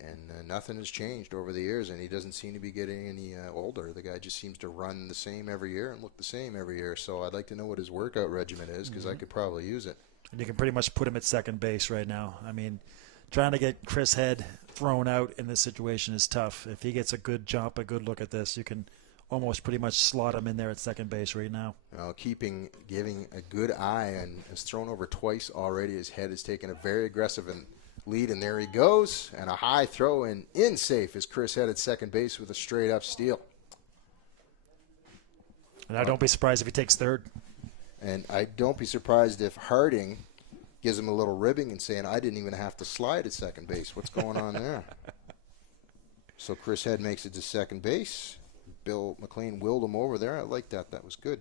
and nothing has changed over the years, and he doesn't seem to be getting any older. The guy just seems to run the same every year and look the same every year. So I'd like to know what his workout regimen is, because I could probably use it. And you can pretty much put him at second base right now. Trying to get Chris Head thrown out in this situation is tough. If he gets a good jump, a good look at this, you can almost pretty much slot him in there at second base right now. Keeping, giving a good eye, and has thrown over twice already. His Head has taken a very aggressive lead, and there he goes. And a high throw, and in safe is Chris Head at second base with a straight-up steal. And I don't be surprised if he takes third. And I don't be surprised if Harding gives him a little ribbing and saying, I didn't even have to slide at second base. What's going on there? So Chris Head makes it to second base. Bill McLean willed him over there. I like that. That was good.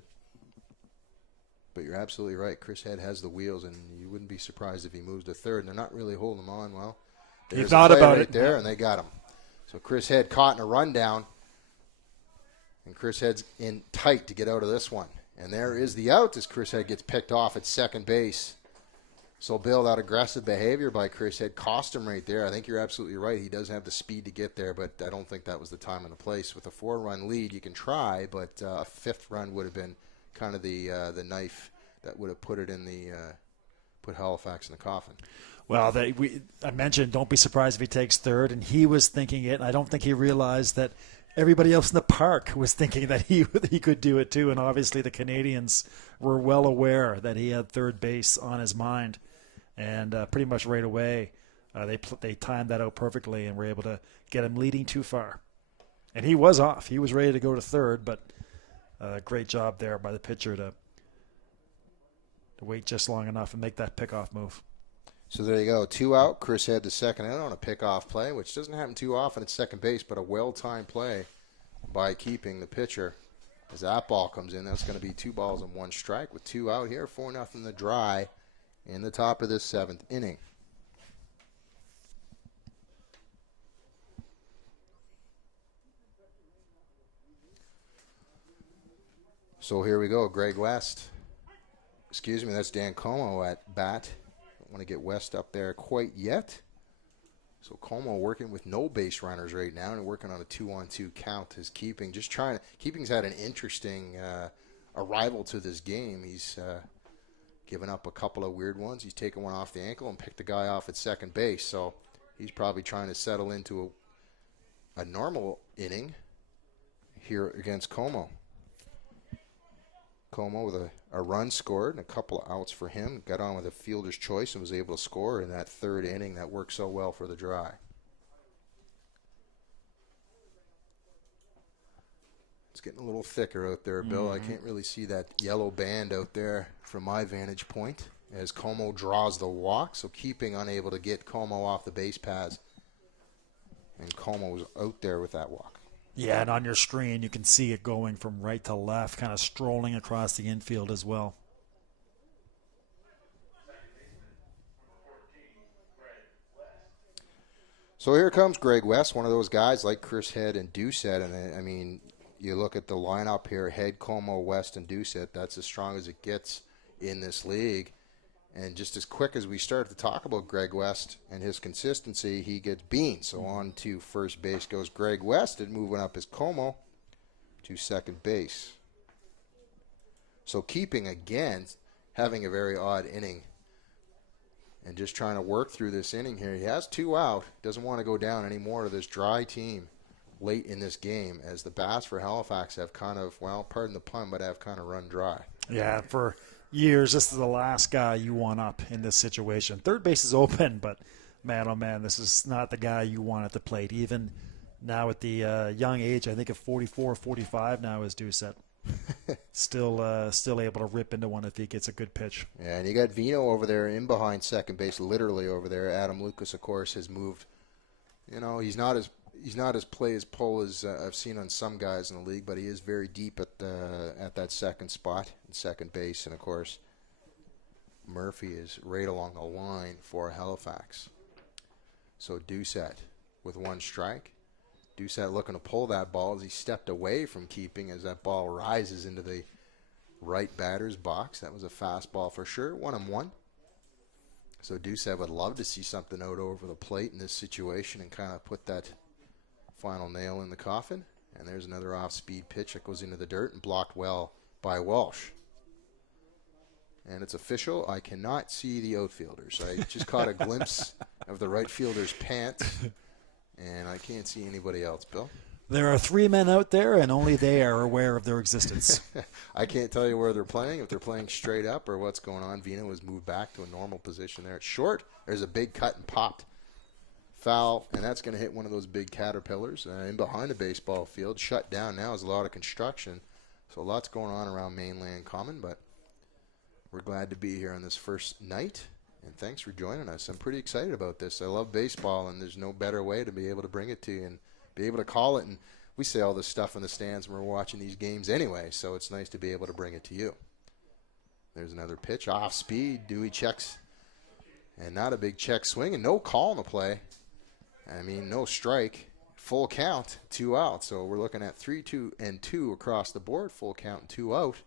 But you're absolutely right. Chris Head has the wheels, and you wouldn't be surprised if he moves to third. And they're not really holding him on well. You thought about right it there, and they got him. So Chris Head caught in a rundown, and Chris Head's in tight to get out of this one. And there is the out as Chris Head gets picked off at second base. So, Bill, that aggressive behavior by Chris Head cost him right there. I think you're absolutely right. He does have the speed to get there, but I don't think that was the time and the place. With a 4-run lead, you can try, but a 5th run would have been kind of the knife that would have put Halifax in the coffin. Well, I mentioned don't be surprised if he takes third, and he was thinking it. And I don't think he realized that everybody else in the park was thinking that he could do it too. And obviously the Canadians were well aware that he had third base on his mind. And pretty much right away, They timed that out perfectly and were able to get him leading too far. And he was off. He was ready to go to third, but great job there by the pitcher to wait just long enough and make that pickoff move. So there you go. 2 out. Chris had the second out on a pickoff play, which doesn't happen too often at second base, but a well-timed play by keeping the pitcher. As that ball comes in, that's going to be 2 balls and 1 strike with 2 out here, 4-0 the Dry in the top of this 7th inning. So here we go. Greg West. Excuse me, that's Dan Como at bat. Don't want to get West up there quite yet. So Como working with no base runners right now and working on a 2-on-2 count. His Keeping's had an interesting arrival to this game. He's given up a couple of weird ones. He's taken one off the ankle and picked the guy off at second base. So he's probably trying to settle into a normal inning here against Como. Como with a run scored and a couple of outs for him. Got on with a fielder's choice and was able to score in that 3rd inning that worked so well for the Dry. It's getting a little thicker out there, Bill. Mm-hmm. I can't really see that yellow band out there from my vantage point as Como draws the walk. So Keeping unable to get Como off the base paths. And Como was out there with that walk. Yeah, and on your screen you can see it going from right to left, kind of strolling across the infield as well. So here comes Greg West, one of those guys like Chris Head and Doucette. And I mean, you look at the lineup here, Head, Como, West, and Doucette. That's as strong as it gets in this league. And just as quick as we start to talk about Greg West and his consistency, he gets beamed. So on to first base goes Greg West, and moving up is Como to second base. So Keeping, again, having a very odd inning and just trying to work through this inning here. He has 2 out. Doesn't want to go down any more to this Dry team late in this game as the bats for Halifax have kind of, well, pardon the pun, but have kind of run dry. Yeah, for years, this is the last guy you want up in this situation. Third base is open, but man, oh man, this is not the guy you want at the plate. Even now at the young age, I think of 44, 45 now is Doucette. Still able to rip into one if he gets a good pitch. Yeah, and you got Vino over there in behind second base, literally over there. Adam Lucas, of course, has moved. You know, he's not as play as pull as I've seen on some guys in the league, but he is very deep at that second spot, in second base. And, of course, Murphy is right along the line for Halifax. So Doucette with 1 strike. Doucette looking to pull that ball as he stepped away from Keeping as that ball rises into the right batter's box. That was a fastball for sure, 1-1. So Doucette would love to see something out over the plate in this situation and kind of put that final nail in the coffin. And there's another off-speed pitch that goes into the dirt and blocked well by Walsh. And it's official. I cannot see the outfielders. I just caught a glimpse of the right fielder's pants, and I can't see anybody else, Bill. There are 3 men out there, and only they are aware of their existence. I can't tell you where they're playing, if they're playing straight up or what's going on. Vino has moved back to a normal position there. At short, there's a big cut and popped. Foul, and that's going to hit one of those big caterpillars in behind the baseball field. Shut down now is a lot of construction. So lots going on around Mainland Common, but we're glad to be here on this first night. And thanks for joining us. I'm pretty excited about this. I love baseball, and there's no better way to be able to bring it to you and be able to call it. And we say all this stuff in the stands when we're watching these games anyway, so it's nice to be able to bring it to you. There's another pitch. Off speed. Dewey checks. And not a big check swing, and no call in the play. I mean, no strike. Full count, 2 out. So we're looking at 3-2 across the board. Full count and 2 out.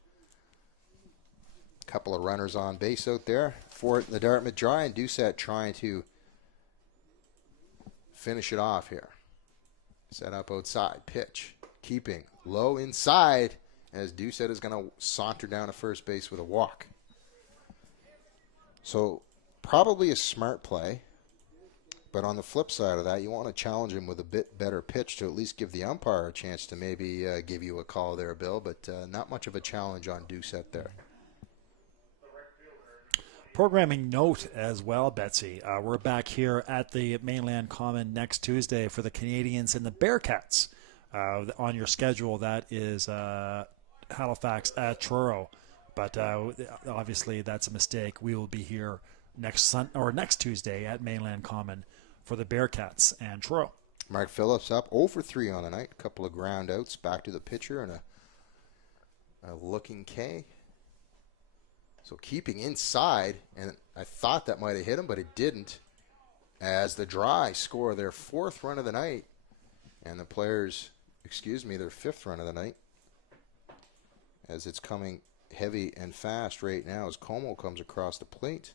Couple of runners on base out there for the Dartmouth Dry, and Doucette trying to finish it off here. Set up outside, pitch, Keeping low inside as Doucette is going to saunter down to first base with a walk. So probably a smart play, but on the flip side of that, you want to challenge him with a bit better pitch to at least give the umpire a chance to maybe give you a call there, Bill, but not much of a challenge on Doucette there. Programming note as well, Betsy. We're back here at the Mainland Common next Tuesday for the Canadians and the Bearcats. On your schedule, that is Halifax at Truro. But obviously, that's a mistake. We will be here next Tuesday at Mainland Common for the Bearcats and Truro. Mark Phillips up 0 for 3 on the night. A couple of ground outs back to the pitcher and a looking K. So keeping inside, and I thought that might have hit him, but it didn't, as the Dry score their 4th run of the night, and the Players, their 5th run of the night, as it's coming heavy and fast right now as Como comes across the plate.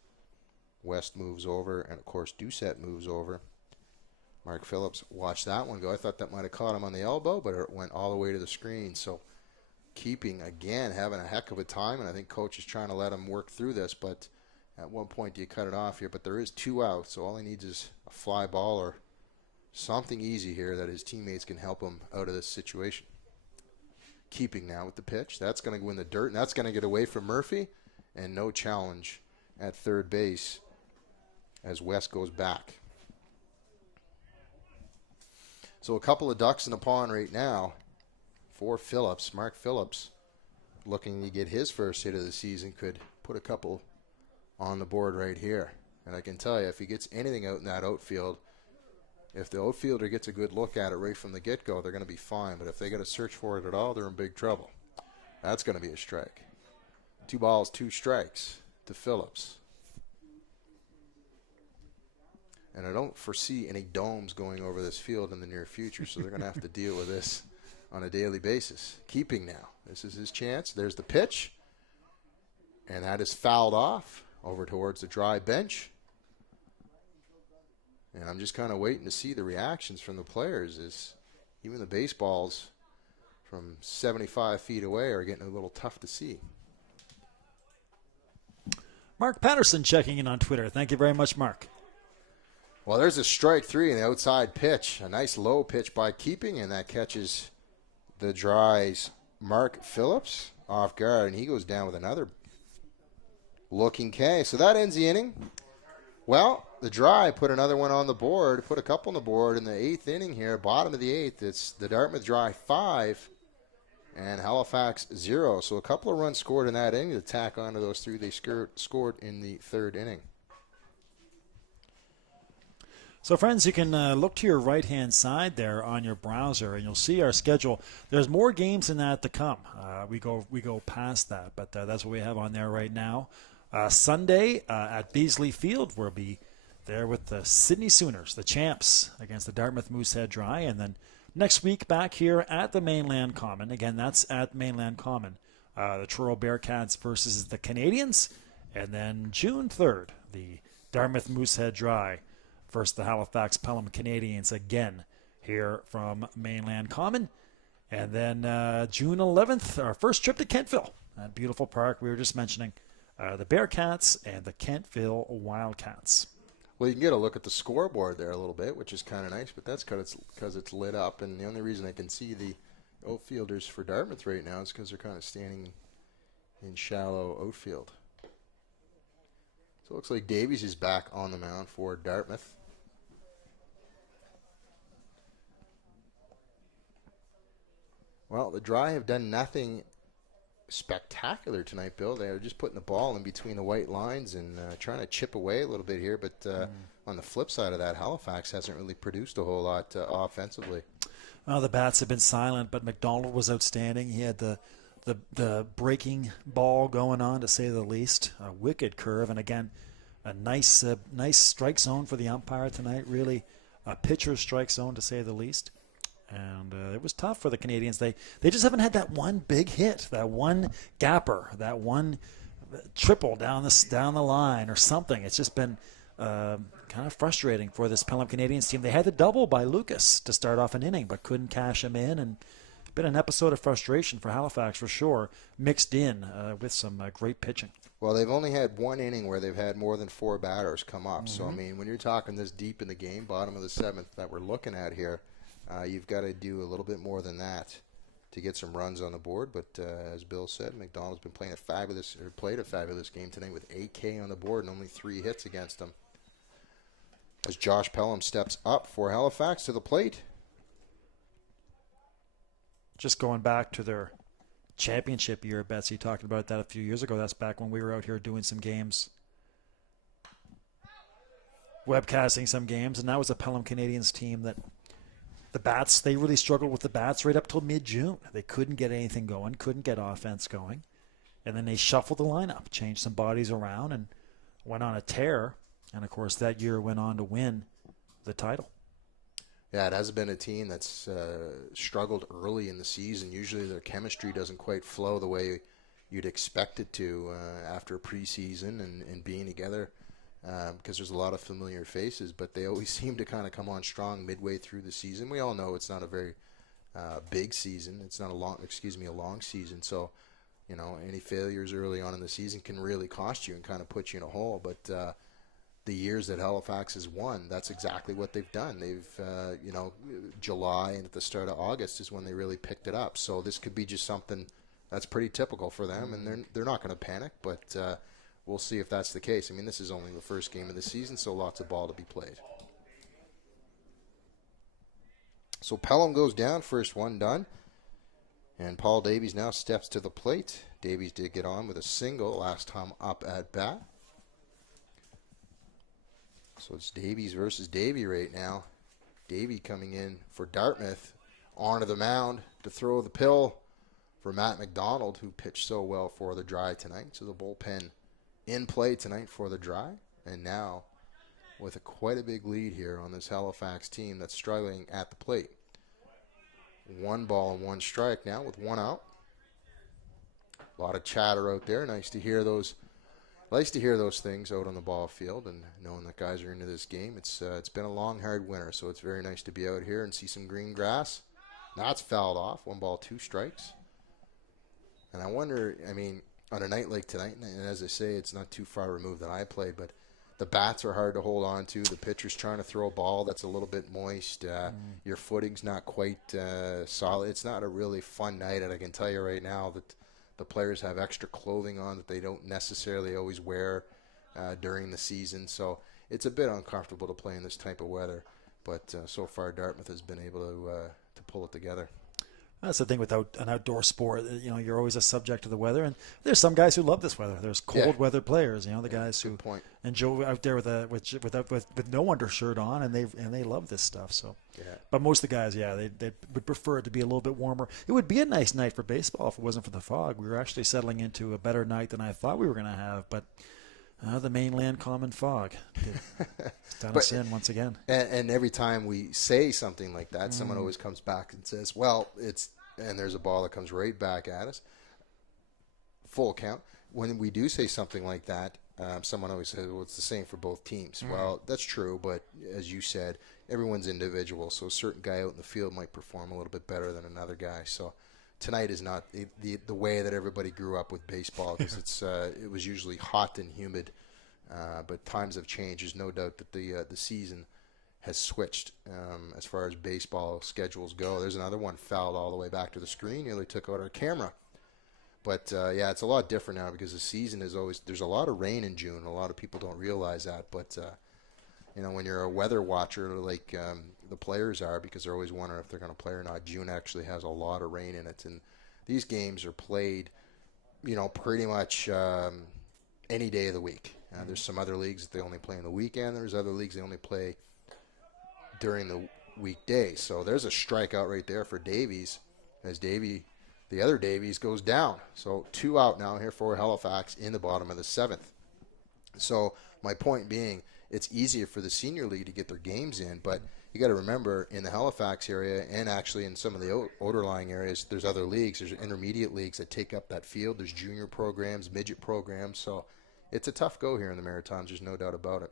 West moves over, and of course Doucette moves over. Mark Phillips watched that one go. I thought that might have caught him on the elbow, but it went all the way to the screen. So keeping, again, having a heck of a time, and I think coach is trying to let him work through this, but at one point do you cut it off here? But there is 2 outs, so all he needs is a fly ball or something easy here that his teammates can help him out of this situation. Keeping now with the pitch. That's going to go in the dirt, and that's going to get away from Murphy, and no challenge at third base as West goes back. So a couple of ducks in the pond right now for Phillips. Mark Phillips, looking to get his first hit of the season, could put a couple on the board right here. And I can tell you, if he gets anything out in that outfield, if the outfielder gets a good look at it right from the get-go, they're going to be fine. But if they got to search for it at all, they're in big trouble. That's going to be a strike. 2 balls, 2 strikes to Phillips. And I don't foresee any domes going over this field in the near future, so they're going to have to deal with this on a daily basis. Keeping now. This is his chance. There's the pitch. And that is fouled off over towards the Dry bench. And I'm just kind of waiting to see the reactions from the players. As even the baseballs from 75 feet away are getting a little tough to see. Mark Patterson checking in on Twitter. Thank you very much, Mark. Well, there's a strike 3 in the outside pitch. A nice low pitch by Keeping, and that catches the Dry's Mark Phillips off guard, and he goes down with another looking K. So that ends the inning. Well, the Dry put another one on the board, put a couple on the board in the 8th inning here, bottom of the 8th. It's the Dartmouth Dry 5 and Halifax 0. So a couple of runs scored in that inning to tack onto those 3 they scored in the 3rd inning. So, friends, you can look to your right-hand side there on your browser, and you'll see our schedule. There's more games than that to come. We go past that, but that's what we have on there right now. Sunday at Beasley Field, we'll be there with the Sydney Sooners, the champs, against the Dartmouth Moosehead Dry. And then next week back here at the Mainland Common. Again, that's at Mainland Common. The Truro Bearcats versus the Canadians. And then June 3rd, the Dartmouth Moosehead Dry versus the Halifax Pelham Canadians again here from Mainland Common. And then June 11th, our first trip to Kentville, that beautiful park we were just mentioning, the Bearcats and the Kentville Wildcats. Well, you can get a look at the scoreboard there a little bit, which is kind of nice, but that's because it's lit up. And the only reason I can see the outfielders for Dartmouth right now is because they're kind of standing in shallow outfield. So it looks like Davies is back on the mound for Dartmouth. Well, the Dry have done nothing spectacular tonight, Bill. They're just putting the ball in between the white lines and trying to chip away a little bit here. But on the flip side of that, Halifax hasn't really produced a whole lot offensively. Well, the bats have been silent, but McDonald was outstanding. He had the breaking ball going on, to say the least. A wicked curve, and again, a nice strike zone for the umpire tonight. Really, a pitcher's strike zone, to say the least. And it was tough for the Canadians. They just haven't had that one big hit, that one gapper, that one triple down the line or something. It's just been kind of frustrating for this Pelham Canadians team. They had the double by Lucas to start off an inning, but couldn't cash him in. And been an episode of frustration for Halifax for sure, mixed in with some great pitching. Well, they've only had one inning where they've had more than 4 batters come up. Mm-hmm. So, I mean, when you're talking this deep in the game, bottom of the 7th that we're looking at here, you've got to do a little bit more than that to get some runs on the board. But as Bill said, McDonald's been played a fabulous game tonight with 8K on the board and only 3 hits against them. As Josh Pelham steps up for Halifax to the plate. Just going back to their championship year, Betsy talked about that a few years ago. That's back when we were out here doing some games, webcasting some games, and that was a Pelham Canadians team that the bats, they really struggled with the bats right up till mid-June. They couldn't get anything going, couldn't get offense going, and then they shuffled the lineup, changed some bodies around, and went on a tear, and of course that year went on to win the title. Yeah, it has been a team that's struggled early in the season. Usually their chemistry doesn't quite flow the way you'd expect it to after preseason and being together because there's a lot of familiar faces, but they always seem to kind of come on strong midway through the season. We all know it's not a very big season. It's not a long season. So, any failures early on in the season can really cost you and kind of put you in a hole. But the years that Halifax has won, that's exactly what they've done. They've, July and at the start of August is when they really picked it up. So this could be just something that's pretty typical for them, and they're not going to panic, but we'll see if that's the case. I mean, this is only the first game of the season, so lots of ball to be played. So Pelham goes down, first one done, and Paul Davies now steps to the plate. Davies did get on with a single last time up at bat. So it's Davies versus Davy right now. Davy coming in for Dartmouth onto the mound to throw the pill for Matt McDonald, who pitched so well for the Dry tonight. So the bullpen in play tonight for the Dry. And now with quite a big lead here on this Halifax team that's struggling at the plate. 1 ball and 1 strike now with 1 out. A lot of chatter out there. Nice to hear those things out on the ball field and knowing that guys are into this game. It's been a long, hard winter, so it's very nice to be out here and see some green grass. That's fouled off. 1 ball, 2 strikes. And I wonder, on a night like tonight, and as I say, it's not too far removed that I played, but the bats are hard to hold on to. The pitcher's trying to throw a ball that's a little bit moist. Your footing's not quite solid. It's not a really fun night, and I can tell you right now that the players have extra clothing on that they don't necessarily always wear during the season. So it's a bit uncomfortable to play in this type of weather. But so far, Dartmouth has been able to pull it together. That's the thing with an outdoor sport. You're always a subject to the weather, and there's some guys who love this weather. There's cold weather players. The guys who enjoy out there with no undershirt on, and they love this stuff. So, but most of the guys, they would prefer it to be a little bit warmer. It would be a nice night for baseball if it wasn't for the fog. We were actually settling into a better night than I thought we were going to have, but the Mainland Common fog done us in once again. And every time we say something like that, someone always comes back and says, well, and there's a ball that comes right back at us. Full count. When we do say something like that, someone always says, well, it's the same for both teams. Well, that's true, but as you said, everyone's individual, so a certain guy out in the field might perform a little bit better than another guy. So tonight is not the way that everybody grew up with baseball, because it was usually hot and humid, but times have changed. There's no doubt that the season has switched as far as baseball schedules go. There's another one fouled all the way back to the screen, nearly took out our camera. But it's a lot different now because the season is always, there's a lot of rain in June. A lot of people don't realize that, but when you're a weather watcher like the players are, because they're always wondering if they're going to play or not, June actually has a lot of rain in it. And these games are played, pretty much any day of the week. There's some other leagues that they only play on the weekend. There's other leagues they only play during the weekday. So there's a strikeout right there for Davies as the other Davies goes down. So 2 out now here for Halifax in the bottom of the 7th. So my point being, it's easier for the senior league to get their games in, but you got to remember in the Halifax area and actually in some of the outer-lying areas, there's other leagues. There's intermediate leagues that take up that field. There's junior programs, midget programs. So it's a tough go here in the Maritimes. There's no doubt about it.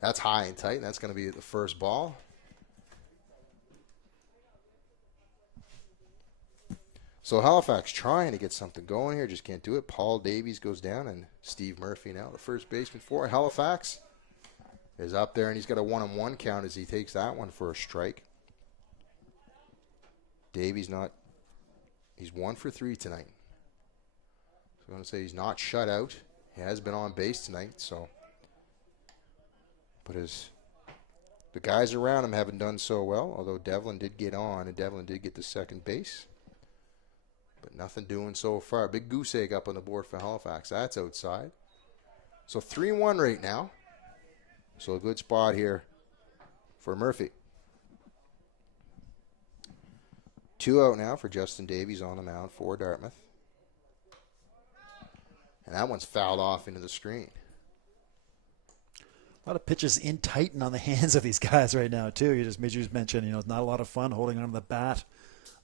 That's high and tight, and that's going to be the first ball. So Halifax trying to get something going here, just can't do it. Paul Davies goes down, and Steve Murphy now, the first baseman for Halifax, is up there, and he's got a 1-on-1 count as he takes that one for a strike. Davies he's 1 for 3 tonight. So I'm going to say he's not shut out. He has been on base tonight, so. But the guys around him haven't done so well, although Devlin did get on, and Devlin did get to second base. But nothing doing so far. Big goose egg up on the board for Halifax. That's outside. So 3-1 right now. So a good spot here for Murphy. 2 out now for Justin Davies on the mound for Dartmouth. And that one's fouled off into the screen. A lot of pitches in tight and on the hands of these guys right now, too. You just mentioned, it's not a lot of fun holding on to the bat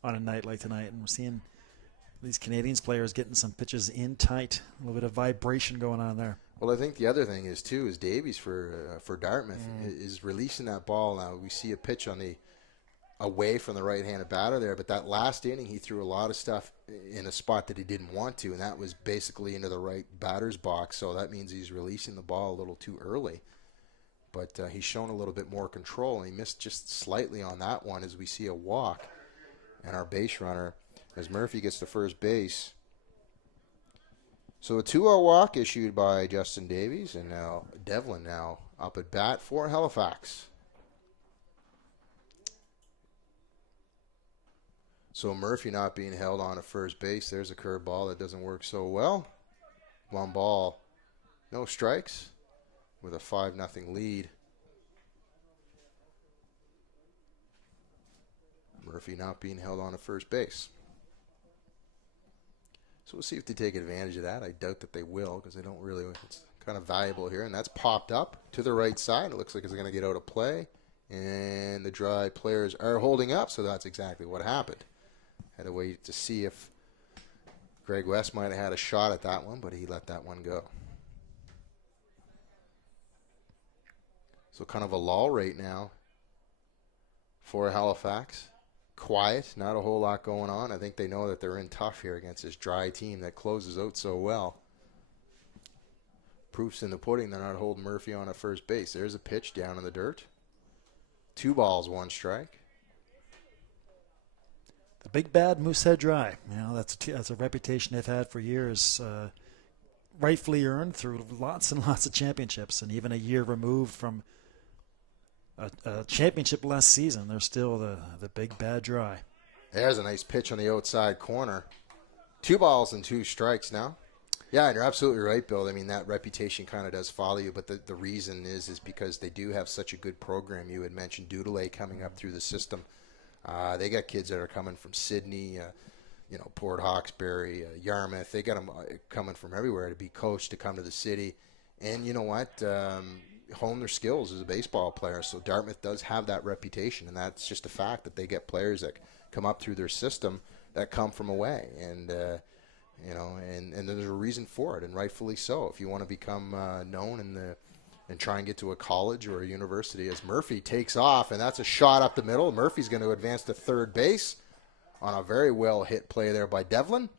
on a night like tonight. And we're seeing these Canadians players getting some pitches in tight. A little bit of vibration going on there. Well, I think the other thing is, too, is Davies for Dartmouth is releasing that ball now. We see a pitch away from the right-handed batter there, but that last inning he threw a lot of stuff in a spot that he didn't want to, and that was basically into the right batter's box, so that means he's releasing the ball a little too early. But he's shown a little bit more control, and he missed just slightly on that one as we see a walk. And our base runner, as Murphy gets to first base. So a 2-0 walk issued by Justin Davies, and now Devlin now up at bat for Halifax. So Murphy not being held on at first base. There's a curveball that doesn't work so well. 1 ball, no strikes, with a 5-0 lead. Murphy not being held on at first base. So we'll see if they take advantage of that. I doubt that they will, because they don't really. It's kind of valuable here. And that's popped up to the right side. It looks like it's going to get out of play. And the Dry players are holding up, so that's exactly what happened. Had to wait to see if Greg West might have had a shot at that one, but he let that one go. So kind of a lull right now for Halifax. Quiet, not a whole lot going on. I think they know that they're in tough here against this Dry team that closes out so well. Proof's in the pudding. They're not holding Murphy on at first base. There's a pitch down in the dirt. 2 balls, 1 strike. The big bad Moosehead Dry. That's a reputation they've had for years. Rightfully earned through lots and lots of championships, and even a year removed from a championship last season, they're still the big bad Dry. There's a nice pitch on the outside corner. 2 balls and 2 strikes now. Yeah, and you're absolutely right, Bill. I mean, that reputation kind of does follow you, but the reason is because they do have such a good program. You had mentioned Doodle coming up through the system. They got kids that are coming from Sydney, Port Hawkesbury, Yarmouth. They got them coming from everywhere to be coached, to come to the city. And you know what? Hone their skills as a baseball player. So Dartmouth does have that reputation, and that's just a fact that they get players that come up through their system that come from away. And, and there's a reason for it, and rightfully so. If you want to become known and try and get to a college or a university, as Murphy takes off, and that's a shot up the middle. Murphy's going to advance to third base on a very well hit play there by Devlin.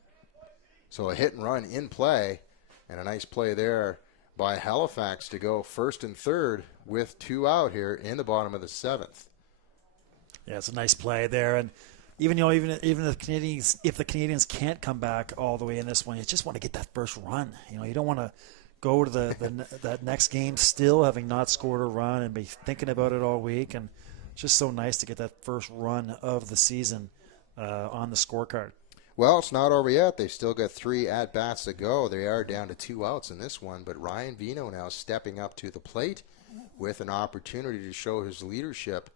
So a hit and run in play, and a nice play there by Halifax to go first and third with 2 out here in the bottom of the 7th. Yeah, it's a nice play there, and even if the Canadians can't come back all the way in this one, you just want to get that first run. You don't want to go to that next game still having not scored a run and be thinking about it all week. And it's just so nice to get that first run of the season on the scorecard. Well, it's not over yet. They've still got 3 at-bats to go. They are down to 2 outs in this one, but Ryan Vino now stepping up to the plate with an opportunity to show his leadership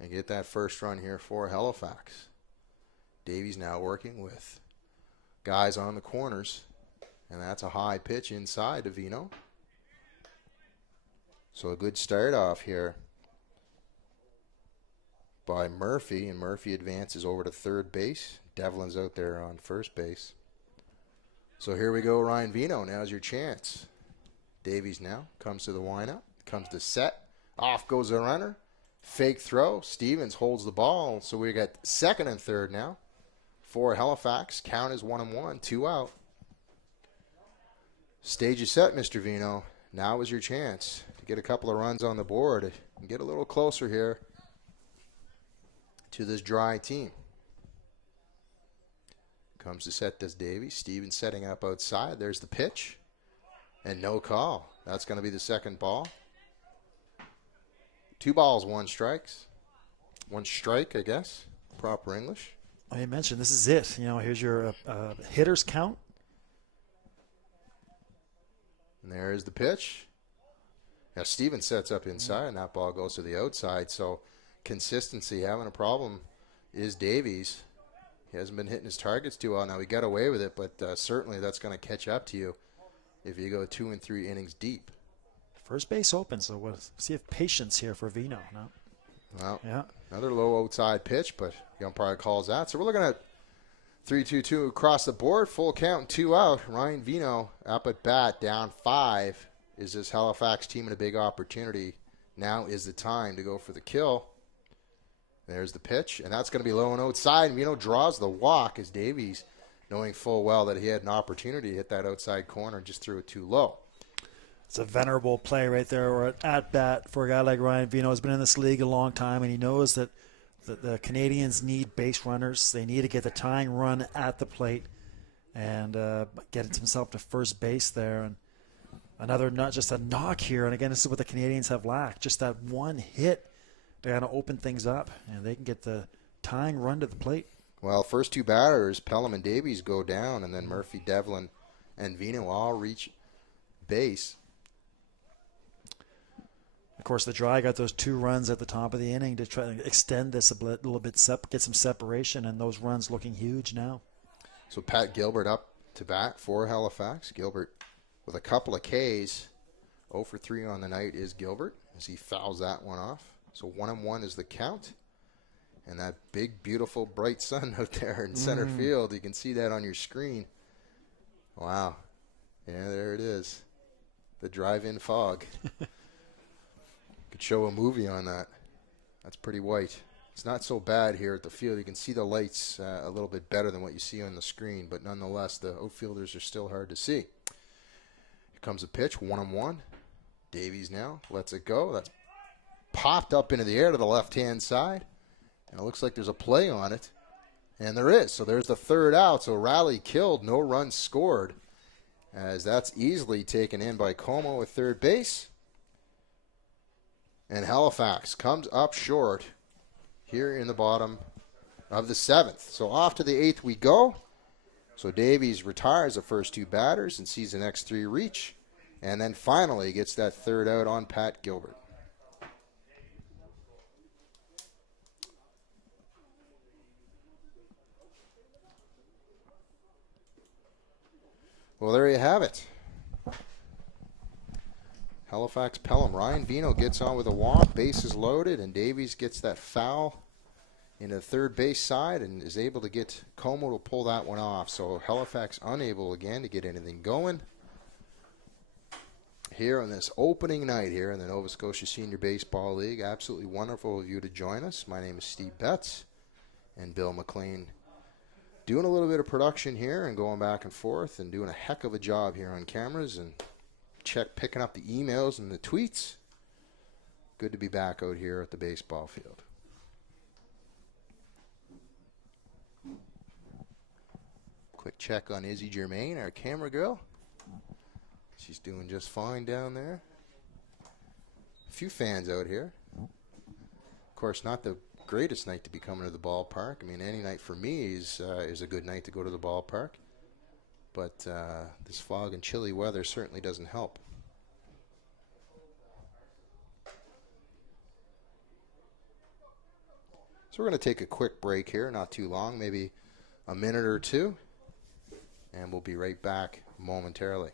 and get that first run here for Halifax. Davies now working with guys on the corners, and that's a high pitch inside to Vino. So a good start off here by Murphy, and Murphy advances over to third base. Devlin's out there on first base. So here we go, Ryan Vino. Now's your chance. Davies now comes to the windup, comes to set. Off goes the runner. Fake throw. Stevens holds the ball. So we got second and third now for Halifax. Count is 1-1, 2 out. Stage is set, Mr. Vino. Now is your chance to get a couple of runs on the board and get a little closer here to this Dry team. Comes to set this Davies. Stevens setting up outside. There's the pitch. And no call. That's going to be the second ball. 2 balls, 1 strikes. 1 strike, I guess. Proper English. Oh, you mentioned this is it. Here's your hitters count. And there's the pitch. Now Stevens sets up inside, and that ball goes to the outside. So consistency, having a problem is Davies. He hasn't been hitting his targets too well. Now he got away with it, but certainly that's going to catch up to you if you go 2 and 3 innings deep. First base open, so we'll see if patience here for Vino. No. Well, yeah. Another low outside pitch, but the umpire calls that. So we're looking at 3-2-2 across the board, full count, 2 out. Ryan Vino up at bat, down 5. Is this Halifax team in a big opportunity? Now is the time to go for the kill. There's the pitch, and that's going to be low and outside. Vino draws the walk as Davies, knowing full well that he had an opportunity to hit that outside corner, just threw it too low. It's a venerable play right there, or at bat for a guy like Ryan Vino. Has been in this league a long time, and he knows that the Canadians need base runners. They need to get the tying run at the plate and get himself to first base there. And another, not just a knock here. And again, this is what the Canadians have lacked. Just that one hit to kind of open things up, and they can get the tying run to the plate. Well, first 2 batters, Pelham and Davies, go down, and then Murphy, Devlin, and Vino all reach base. Of course, the Dry got those 2 runs at the top of the inning to try to extend this a little bit, get some separation, and those runs looking huge now. So Pat Gilbert up to bat for Halifax. Gilbert with a couple of Ks. 0 for 3 on the night is Gilbert as he fouls that one off. So 1-1 is the count. And that big, beautiful, bright sun out there in center field. You can see that on your screen. Wow. Yeah, there it is. The drive-in fog. Could show a movie on that. That's pretty white. It's not so bad here at the field. You can see the lights a little bit better than what you see on the screen. But nonetheless, the outfielders are still hard to see. Here comes a pitch, 1-1. Davies now lets it go. That's popped up into the air to the left-hand side. And it looks like there's a play on it. And there is. So there's the 3rd out. So rally killed, no runs scored. As that's easily taken in by Como at third base. And Halifax comes up short here in the bottom of the 7th. So off to the 8th we go. So Davies retires the first 2 batters and sees the next 3 reach. And then finally gets that 3rd out on Pat Gilbert. Well, there you have it. Halifax Pelham. Ryan Vino gets on with a walk, bases loaded, and Davies gets that foul in the third base side and is able to get Como to pull that one off. So Halifax unable again to get anything going here on this opening night here in the Nova Scotia Senior Baseball League. Absolutely wonderful of you to join us. My name is Steve Betts and Bill McLean, doing a little bit of production here and going back and forth and doing a heck of a job here on cameras and picking up the emails and the tweets. Good to be back out here at the baseball field. Quick check on Izzy Germain, our camera girl. She's doing just fine down there. A few fans out here. Of course, not the greatest night to be coming to the ballpark. I mean, any night for me is a good night to go to the ballpark. But this fog and chilly weather certainly doesn't help. So we're going to take a quick break here, not too long, maybe a minute or 2. And we'll be right back momentarily.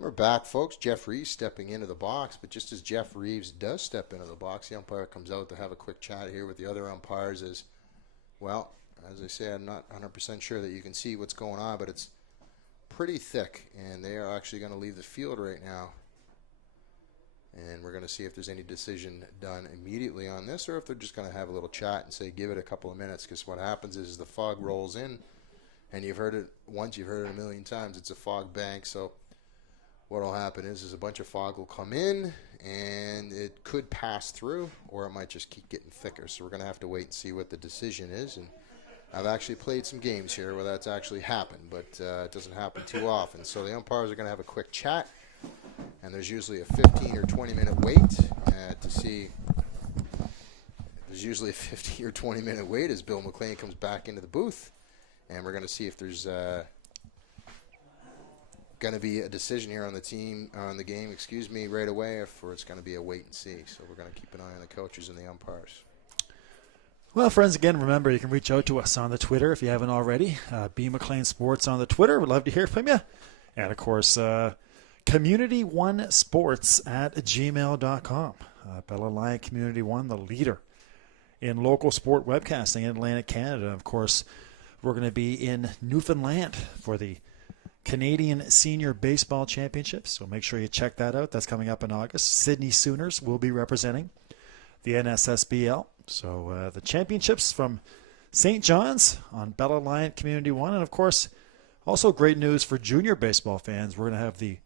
We're back, folks. Jeff Reeves stepping into the box, but just as Jeff Reeves does step into the box, the umpire comes out to have a quick chat here with the other umpires. As well, as I say, I'm not 100% sure that you can see what's going on, but it's pretty thick, and they are actually going to leave the field right now. And we're going to see if there's any decision done immediately on this, or if they're just going to have a little chat and say, give it a couple of minutes, because what happens is the fog rolls in, and you've heard it once, you've heard it a million times. It's a fog bank, so what will happen is a bunch of fog will come in, and it could pass through, or it might just keep getting thicker. So we're going to have to wait and see what the decision is. And I've actually played some games here where that's actually happened, but it doesn't happen too often. So the umpires are going to have a quick chat, and there's usually a 15 or 20-minute wait to see. There's usually a 15 or 20-minute wait as Bill McLean comes back into the booth, and we're going to see if there's going to be a decision here on the game, right away, or it's going to be a wait and see. So we're going to keep an eye on the coaches and the umpires. Well, friends, again, remember you can reach out to us on the Twitter if you haven't already. B McLean Sports on the Twitter. We'd love to hear from you. And, of course, community1sports@gmail.com. Bell Alliance Community One, the leader in local sport webcasting in Atlantic Canada. Of course, we're going to be in Newfoundland for the Canadian Senior Baseball Championships, so make sure you check that out. That's coming up in August. Sydney Sooners will be representing the NSSBL. So the championships from St. John's on Bell Alliance Community One. And, of course, also great news for junior baseball fans. We're going to have the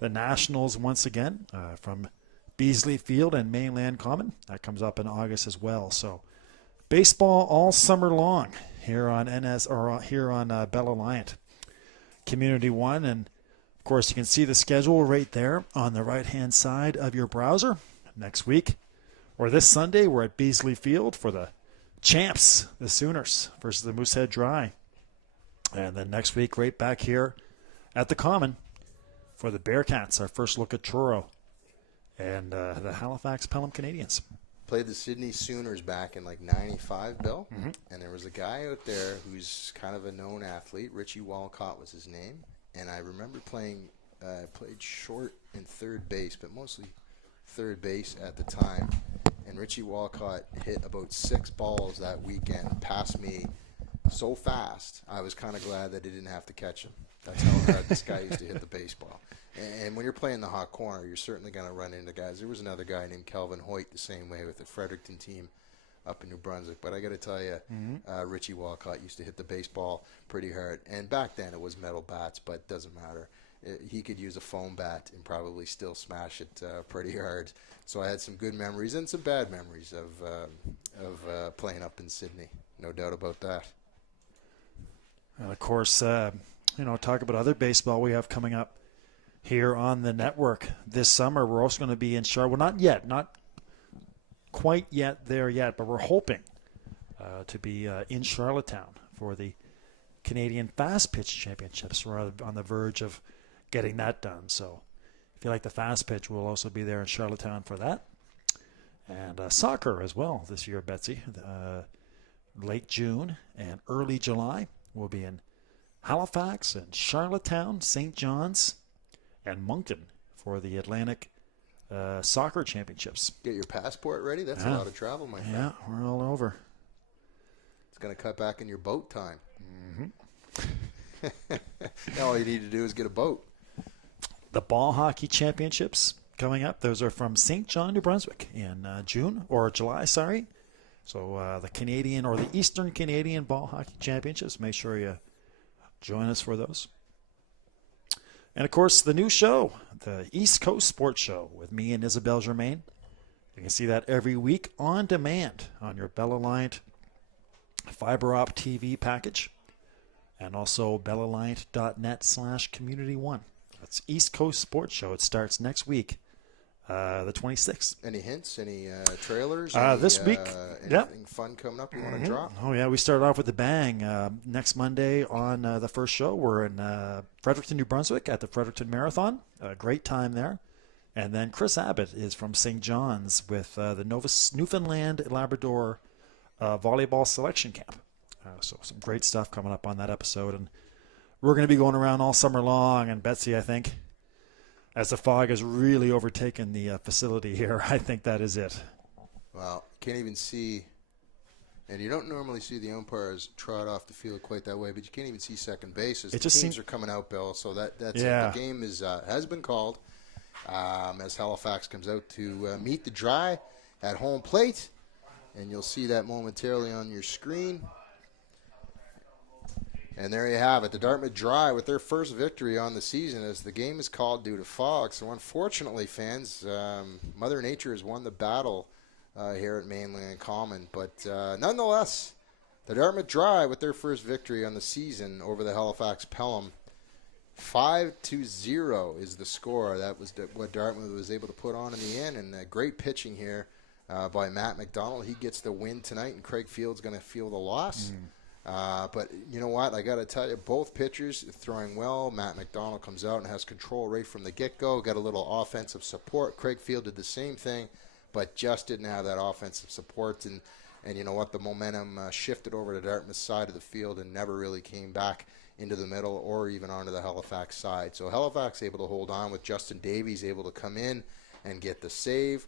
Nationals once again from Beasley Field and Mainland Common. That comes up in August as well. So baseball all summer long here on Bell Alliance Community One. And, of course, you can see the schedule right there on the right-hand side of your browser. Next week, or this Sunday, we're at Beasley Field for the champs, the Sooners, versus the Moosehead Dry. And then next week, right back here at the Common for the Bearcats, our first look at Truro, and the Halifax Pelham Canadians. Played the Sydney Sooners back in like 95, Bill. Mm-hmm. And there was a guy out there who's kind of a known athlete. Richie Walcott was his name. And I remember played short and third base, but mostly third base at the time. And Richie Walcott hit about 6 balls that weekend past me so fast, I was kind of glad that he didn't have to catch him. That's how hard this guy used to hit the baseball. And when you're playing the hot corner, you're certainly going to run into guys. There was another guy named Kelvin Hoyt the same way with the Fredericton team up in New Brunswick. But I got to tell you, Richie Walcott used to hit the baseball pretty hard. And back then it was metal bats, but it doesn't matter. He could use a foam bat and probably still smash it pretty hard. So I had some good memories and some bad memories of playing up in Sydney. No doubt about that. And, of course, talk about other baseball we have coming up here on the network this summer. We're also going to be in Charlotte. Well, not quite yet there yet, but we're hoping to be in Charlottetown for the Canadian Fast Pitch Championships. We're on the verge of getting that done. So if you like the fast pitch, we'll also be there in Charlottetown for that. And soccer as well this year, Betsy. Late June and early July, we'll be in Halifax and Charlottetown, St. John's, and Moncton for the Atlantic Soccer Championships. Get your passport ready. That's a lot of travel, my friend. Yeah, we're all over. It's going to cut back in your boat time. Mm-hmm. Now all you need to do is get a boat. The Ball Hockey Championships coming up. Those are from St. John, New Brunswick in July, sorry. So the Canadian or the Eastern Canadian Ball Hockey Championships. Make sure you join us for those. And, of course, the new show, the East Coast Sports Show with me and Isabelle Germain. You can see that every week on demand on your Bell Alliance fiber op TV package and also bellalliance.net/community1. That's East Coast Sports Show. It starts next week, the 26th. Any hints? Any trailers? This week, anything fun coming up you want to drop? Oh, yeah. We started off with a bang. Next Monday on the first show, we're in Fredericton, New Brunswick at the Fredericton Marathon. A great time there. And then Chris Abbott is from St. John's with the Newfoundland Labrador volleyball selection camp. So some great stuff coming up on that episode. And we're going to be going around all summer long. And Betsy, I think, as the fog has really overtaken the facility here, I think that is it. Well, can't even see And you don't normally see the umpires trot off the field quite that way, but you can't even see second base as the just teams are coming out, Bill. So that's it. The game has been called as Halifax comes out to meet the Dry at home plate. And you'll see that momentarily on your screen. And there you have it, the Dartmouth Dry with their first victory on the season as the game is called due to fog. So unfortunately, fans, Mother Nature has won the battle here at Mainland Common. But nonetheless, the Dartmouth Dry with their first victory on the season over the Halifax Pelham. 5-0 is the score. That was what Dartmouth was able to put on in the end. And great pitching here by Matt McDonald. He gets the win tonight, and Craig Field's going to feel the loss. But you know what? I got to tell you, both pitchers throwing well. Matt McDonald comes out and has control right from the get-go. Got a little offensive support. Craig Field did the same thing, but just didn't have that offensive support. And you know what? The momentum shifted over to Dartmouth's side of the field and never really came back into the middle or even onto the Halifax side. So Halifax able to hold on with Justin Davies able to come in and get the save.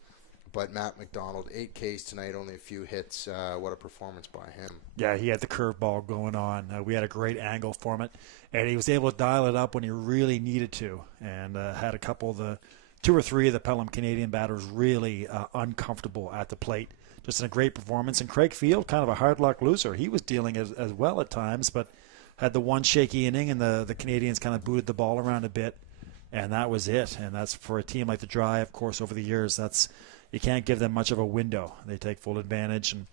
But Matt McDonald, 8 Ks tonight, only a few hits. What a performance by him. Yeah, he had the curveball going on. We had a great angle for it, and he was able to dial it up when he really needed to, and had a couple of the 2 or 3 of the Pelham Canadian batters really uncomfortable at the plate. Just in a great performance. And Craig Field, kind of a hard luck loser. He was dealing as well at times, but had the one shaky inning, and the Canadians kind of booted the ball around a bit, and that was it. And that's for a team like the Dry, of course, over the years, you can't give them much of a window. They take full advantage, and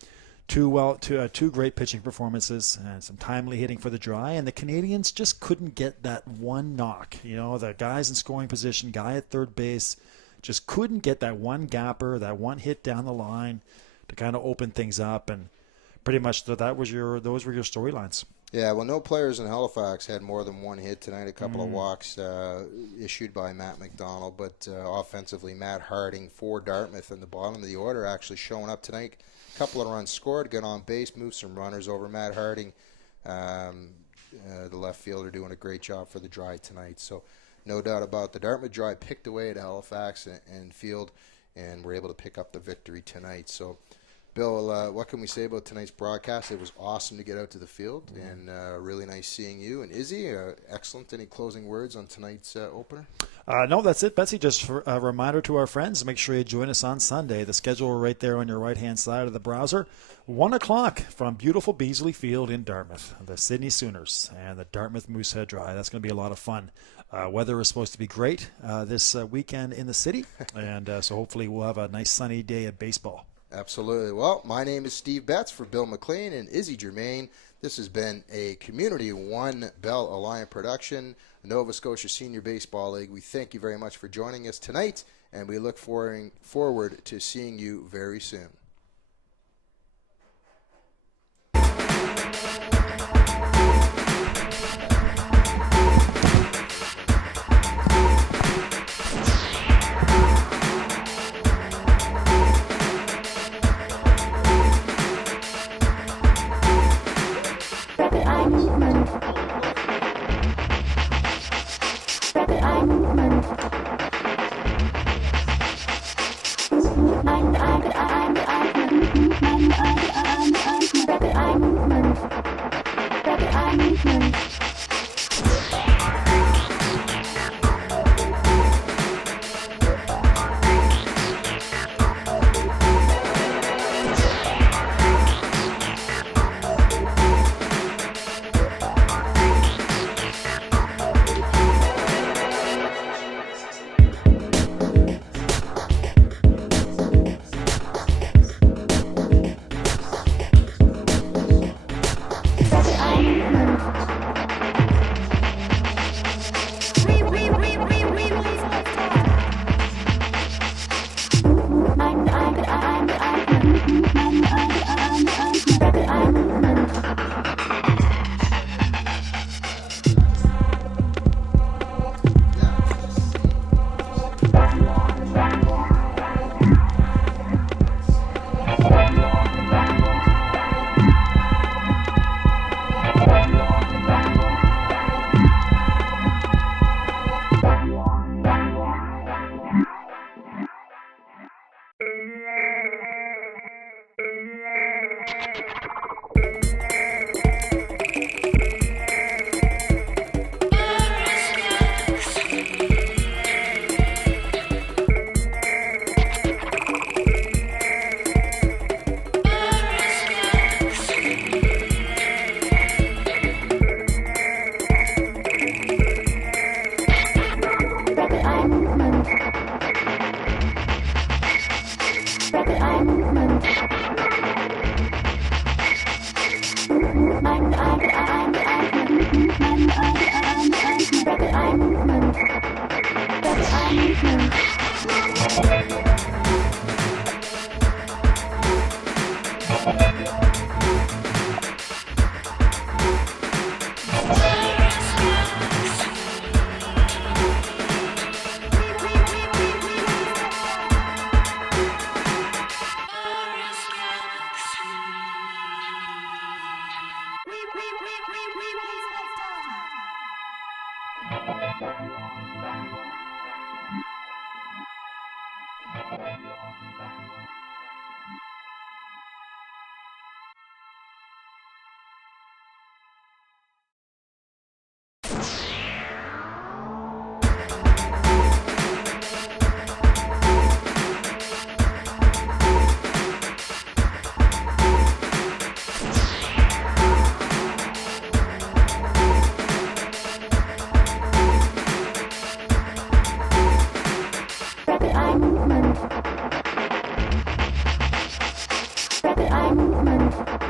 two great pitching performances and some timely hitting for the Dry, and the Canadians just couldn't get that one knock. You know, the guys in scoring position, guy at third base, just couldn't get that one gapper, that one hit down the line to kind of open things up, and pretty much those were your storylines. Yeah, well, no players in Halifax had more than one hit tonight. A couple of walks issued by Matt McDonald, but offensively, Matt Harding for Dartmouth in the bottom of the order actually showing up tonight. A couple of runs scored, got on base, moved some runners over. Matt Harding, the left fielder, doing a great job for the Dry tonight. So no doubt about the Dartmouth Dry picked away at Halifax and Field, and were able to pick up the victory tonight. So Bill, what can we say about tonight's broadcast? It was awesome to get out to the field, and really nice seeing you. And Izzy, excellent. Any closing words on tonight's opener? No, that's it, Betsy. Just a reminder to our friends, make sure you join us on Sunday. The schedule right there on your right-hand side of the browser. 1 o'clock from beautiful Beasley Field in Dartmouth. The Sydney Sooners and the Dartmouth Moosehead Dry. That's going to be a lot of fun. Weather is supposed to be great this weekend in the city, and so hopefully we'll have a nice sunny day of baseball. Absolutely. Well, my name is Steve Betts for Bill McLean and Izzy Germain. This has been a Community One Bell Alliance production, Nova Scotia Senior Baseball League. We thank you very much for joining us tonight, and we look forward to seeing you very soon. Rapid eye movement.